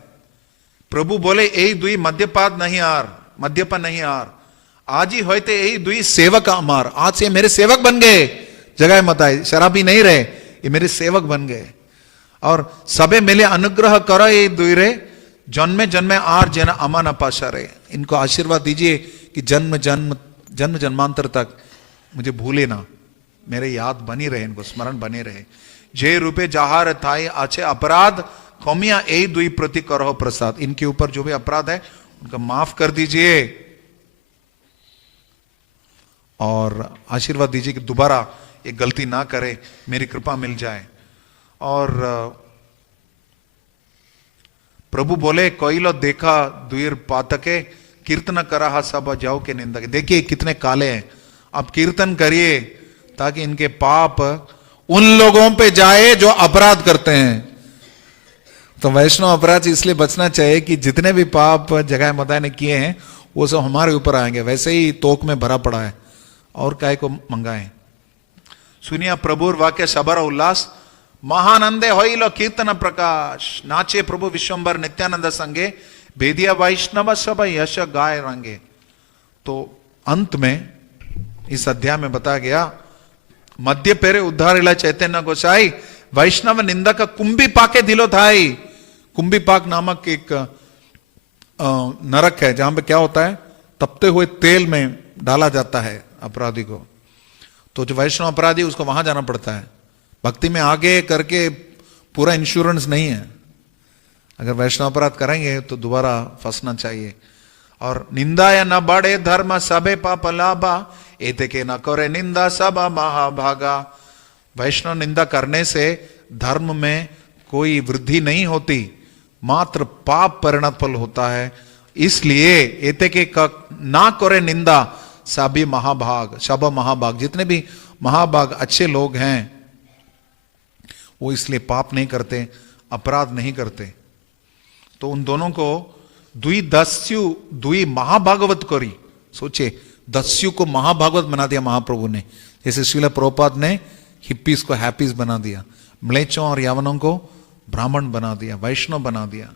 प्रभु बोले यही दुई मद्यपान नहीं आर, आज ही होते यही दुई सेवक अमार। आज से मेरे सेवक बन गए, जगह मताए शराबी नहीं रहे, ये मेरे सेवक बन गए। और सबे मिले अनुग्रह करो ये दुई रे, जन्मे जन्मे आर जन अमन अपाशा रे। इनको आशीर्वाद दीजिए कि जन्म जन्मांतर तक मुझे भूले ना, मेरे याद बनी रहे, इनको स्मरण बने रहे। जे रूपे जहार थाई अच्छे अपराध कौमिया यही दुई प्रति करो प्रसाद। इनके ऊपर जो भी अपराध है उनका माफ कर दीजिए और आशीर्वाद दीजिए कि दोबारा ये गलती ना करे, मेरी कृपा मिल जाए। और प्रभु बोले कोइलो देखा दुईर पातके कीर्तन करा सब जाओ के निंदा के। देखिए कितने काले हैं, आप कीर्तन करिए ताकि इनके पाप उन लोगों पे जाए जो अपराध करते हैं। तो वैष्णव अपराध से इसलिए बचना चाहिए कि जितने भी पाप जगह मदाय ने किए हैं वो सब हमारे ऊपर आएंगे। वैसे ही तोक में भरा पड़ा है और काय को मंगाएं। सुनिया प्रभुर वाक्य सबर उल्लास, महानंदे होइलो कीर्तन प्रकाश, नाचे प्रभु विश्वंबर नित्यानंद संगे, भेदिया वैष्णव सब यश गाय रंगे। तो अंत में इस अध्याय में बताया गया, मध्य पेरे उद्धार इला चैतन्य गोसाई, वैष्णव निंदा का कुंभी पाके दिलो थाई। कुंभी पाक नामक एक नरक है जहां पे क्या होता है, तपते हुए तेल में डाला जाता है अपराधी को। तो जो वैष्णव अपराधी उसको वहां जाना पड़ता है। भक्ति में आगे करके पूरा इंश्योरेंस नहीं है, अगर वैष्णव अपराध करेंगे तो दोबारा फंसना चाहिए। और निंदा या न बड़े धर्म सबे पाप लाभा, एते के न करे निंदा सब महाभागा। वैष्णव निंदा करने से धर्म में कोई वृद्धि नहीं होती, मात्र पाप परिणत फल होता है। इसलिए एते के ना करे निंदा सभी महाभाग, सब महाभाग, जितने भी महाभाग अच्छे लोग हैं वो इसलिए पाप नहीं करते, अपराध नहीं करते। तो उन दोनों को दुई दस्यु दुई महाभागवत करी। सोचे दस्यु को महाभागवत बना दिया महाप्रभु ने, जैसे श्रील प्रभुपाद ने हिप्पीज को हैप्पीज बना दिया, म्लेच्छों और यावनों को ब्राह्मण बना दिया, वैष्णव बना दिया।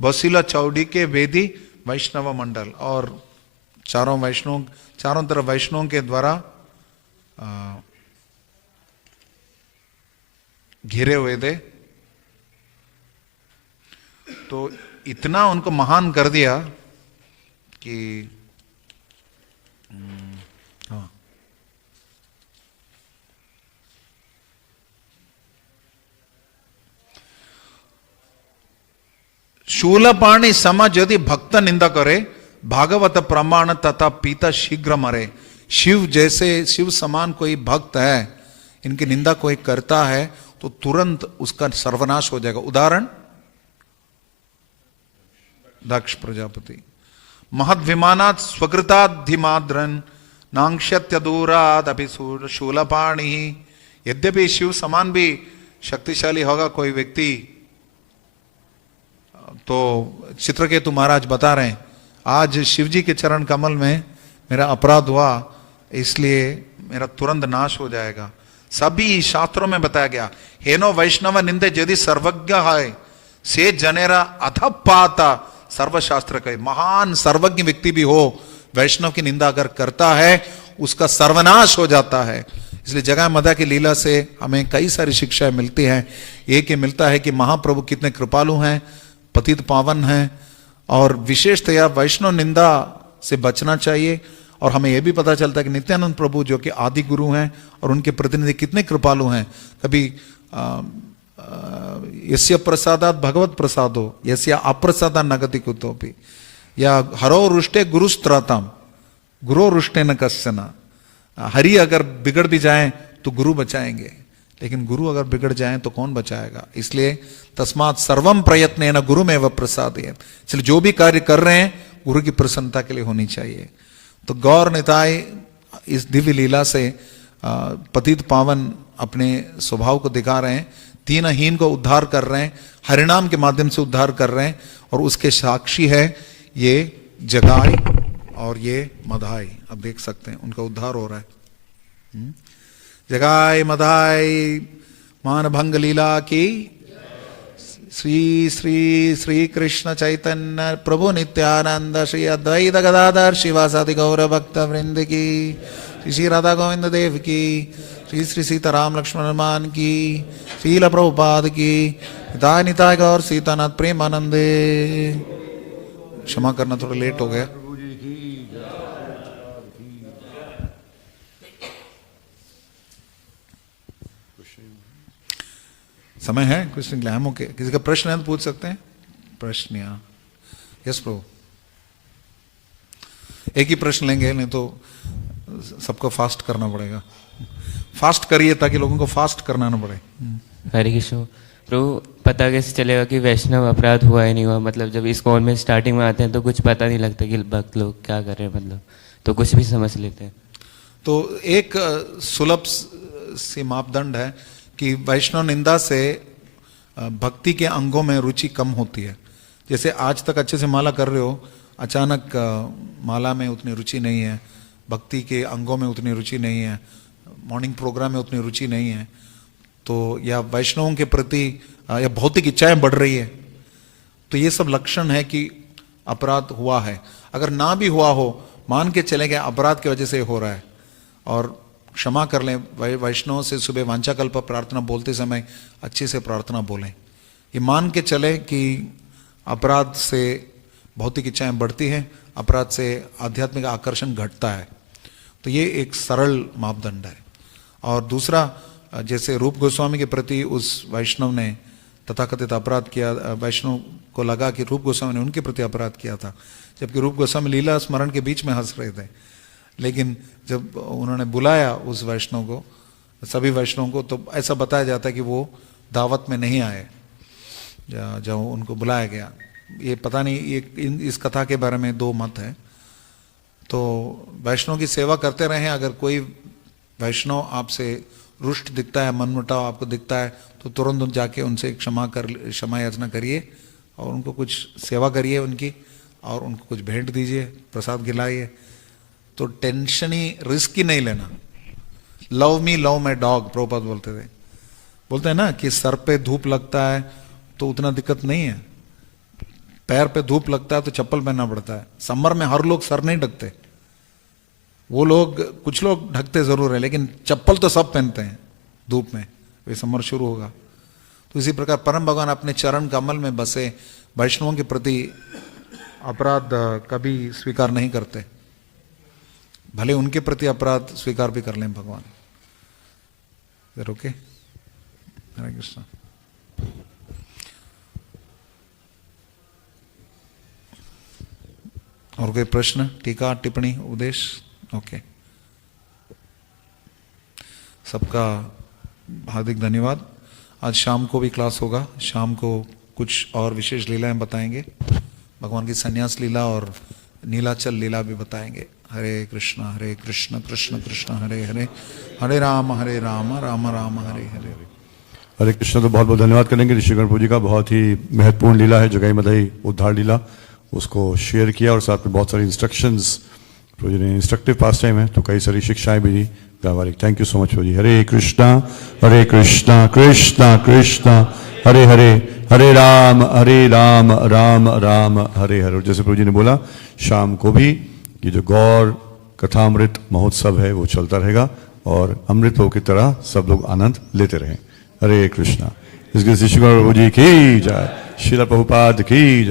बसीला चौड़ी के वेदी वैष्णव मंडल। और चारों तरफ वैष्णवों के द्वारा घिरे हुए थे। तो इतना उनको महान कर दिया कि हाँ, शूलपाणी सम यदि भक्त निंदा करे, भागवत प्रमाण तथा पीता शीघ्र मरे। शिव जैसे, शिव समान कोई भक्त है, इनकी निंदा कोई करता है तो तुरंत उसका सर्वनाश हो जाएगा। उदाहरण दक्ष प्रजापति। महद विमानात स्वकृताधिमाद्रन नांक्षत्य दूराद अभी शूलपाणी। यद्यपि शिव समान भी शक्तिशाली होगा कोई व्यक्ति, तो चित्रकेतु महाराज बता रहे हैं आज शिवजी के चरण कमल में मेरा अपराध हुआ, इसलिए मेरा तुरंत नाश हो जाएगा। सभी शास्त्रों में बताया गया, हेनो वैष्णव निंदे यदि सर्वज्ञ है से जनेरा अधपाता। सर्वशास्त्र का महान सर्वज्ञ व्यक्ति भी हो, वैष्णव की निंदा अगर करता है उसका सर्वनाश हो जाता है। इसलिए जगह मदा की लीला से हमें कई सारी शिक्षाएं मिलती हैं। एक ये मिलता है कि महाप्रभु कितने कृपालु हैं, पतित पावन हैं, और विशेषतया वैष्णव निंदा से बचना चाहिए। और हमें यह भी पता चलता है कि नित्यानंद प्रभु जो कि आदि गुरु हैं और उनके प्रतिनिधि कितने कृपालु हैं। कभी यस्य प्रसादात भगवत प्रसादो यस्य अप्रसादा नगति कुतोपि, या हरो रुष्टे गुरुस्त्रतम गुरु रुष्टे न कश्चन। हरि अगर बिगड़ भी जाए तो गुरु बचाएंगे, लेकिन गुरु अगर बिगड़ जाए तो कौन बचाएगा। इसलिए तस्मात् सर्वम प्रयत्नेन गुरुमेव प्रसादयेत्। इसलिए जो भी कार्य कर रहे हैं गुरु की प्रसन्नता के लिए होनी चाहिए। तो गौर निताय इस दिव्य लीला से पतित पावन अपने स्वभाव को दिखा रहे हैं, दीनहीन को उद्धार कर रहे हैं, हरिनाम के माध्यम से उद्धार कर रहे हैं, और उसके साक्षी है ये जगाई और ये मधाई। अब देख सकते हैं उनका उद्धार हो रहा है। जगाई मधाई मान भंग लीला की। श्री श्री श्री कृष्ण चैतन्य प्रभु नित्यानंद श्री अद्वैत गदाधर शिवासादि गौर भक्त वृंद की। श्री श्री राधा गोविंद देव की। श्री श्री सीताराम लक्ष्मण हनुमान की। श्रील प्रभुपाद की। निताय निताय गौर सीतानाथ प्रेमानंदे। क्षमा करना थोड़ा लेट हो गया। समय है क्वेश्चन के लिए? हम ओके। किसी का प्रश्न है तो पूछ सकते हैं। प्रश्न यहाँ? यस प्रभु। एक ही प्रश्न लेंगे, नहीं तो सबको फास्ट करना पड़ेगा। फास्ट करिए ताकि लोगों को फास्ट करना ना पड़े। हरे कृष्ण। प्रभु पता कैसे चलेगा कि वैष्णव अपराध हुआ है नहीं हुआ? मतलब जब इस कॉल में स्टार्टिंग में आते हैं तो कुछ पता नहीं लगता कि भक्त लोग क्या कर रहे हैं, मतलब तो कुछ भी समझ लेते हैं। तो एक सुलभ सी मापदंड है कि वैष्णव निंदा से भक्ति के अंगों में रुचि कम होती है। जैसे आज तक अच्छे से माला कर रहे हो, अचानक माला में उतनी रुचि नहीं है, भक्ति के अंगों में उतनी रुचि नहीं है, मॉर्निंग प्रोग्राम में उतनी रुचि नहीं है, तो या वैष्णवों के प्रति या भौतिक इच्छाएं बढ़ रही है, तो ये सब लक्षण है कि अपराध हुआ है। अगर ना भी हुआ हो, मान के चले गए अपराध की वजह से हो रहा है, और क्षमा कर लें। वैष्णव से सुबह वांछाकल्प प्रार्थना बोलते समय अच्छे से प्रार्थना बोलें। ये मान के चले कि अपराध से भौतिक इच्छाएं बढ़ती हैं, अपराध से आध्यात्मिक आकर्षण घटता है। तो ये एक सरल मापदंड है। और दूसरा, जैसे रूप गोस्वामी के प्रति उस वैष्णव ने तथाकथित अपराध किया, वैष्णव को लगा कि रूप गोस्वामी ने उनके प्रति अपराध किया था, जबकि रूप गोस्वामी लीला स्मरण के बीच में हंस रहे थे। लेकिन जब उन्होंने बुलाया उस वैष्णव को, सभी वैष्णवों को, तो ऐसा बताया जाता है कि वो दावत में नहीं आए जब उनको बुलाया गया। ये पता नहीं, ये इस कथा के बारे में दो मत है। तो वैष्णव की सेवा करते रहें। अगर कोई वैष्णव आपसे रुष्ट दिखता है, मनमुटाव आपको दिखता है, तो तुरंत जाके उनसे क्षमा याचना करिए और उनको कुछ सेवा करिए उनकी, और उनको कुछ भेंट दीजिए, प्रसाद खिलाइए। तो टेंशन ही, रिस्क ही नहीं लेना। Love me love my dog Prabhupada बोलते हैं ना कि सर पे धूप लगता है तो उतना दिक्कत नहीं है, पैर पे धूप लगता है तो चप्पल पहनना पड़ता है। समर में हर लोग सर नहीं ढकते, वो लोग, कुछ लोग ढकते जरूर है, लेकिन चप्पल तो सब पहनते हैं धूप में, वे समर शुरू होगा। तो इसी प्रकार परम भगवान अपने चरण कमल में बसे वैष्णवों के प्रति अपराध कभी स्वीकार नहीं करते, भले उनके प्रति अपराध स्वीकार भी कर लें भगवान। ओके, हरे कृष्ण। और कोई प्रश्न, टीका, टिप्पणी, उपदेश? ओके, सबका हार्दिक धन्यवाद। आज शाम को भी क्लास होगा, शाम को कुछ और विशेष लीलाएं बताएंगे, भगवान की संन्यास लीला और नीलाचल लीला भी बताएंगे। हरे कृष्ण कृष्ण कृष्ण हरे हरे, हरे राम राम राम हरे हरे। हरे कृष्ण। तो बहुत बहुत धन्यवाद करेंगे ऋषिगण प्रभु जी का, बहुत ही महत्वपूर्ण लीला है जगाई मदाई उद्धार लीला, उसको शेयर किया और साथ में बहुत सारी इंस्ट्रक्शंस प्रभु जी ने, इंस्ट्रक्टिव पास टाइम है तो कई सारी शिक्षाएं भी दी व्यावहारिक। थैंक यू सो मच प्रभु जी। हरे कृष्णा कृष्णा कृष्णा हरे हरे, हरे राम राम राम हरे हरे। और जैसे प्रभु जी ने बोला, शाम को भी ये जो गौर कथामृत महोत्सव है वो चलता रहेगा और अमृतों की तरह सब लोग आनंद लेते रहें। हरे कृष्णा। इसके ऋषिगण प्रभु जी की जय, श्रील प्रभुपाद की जय।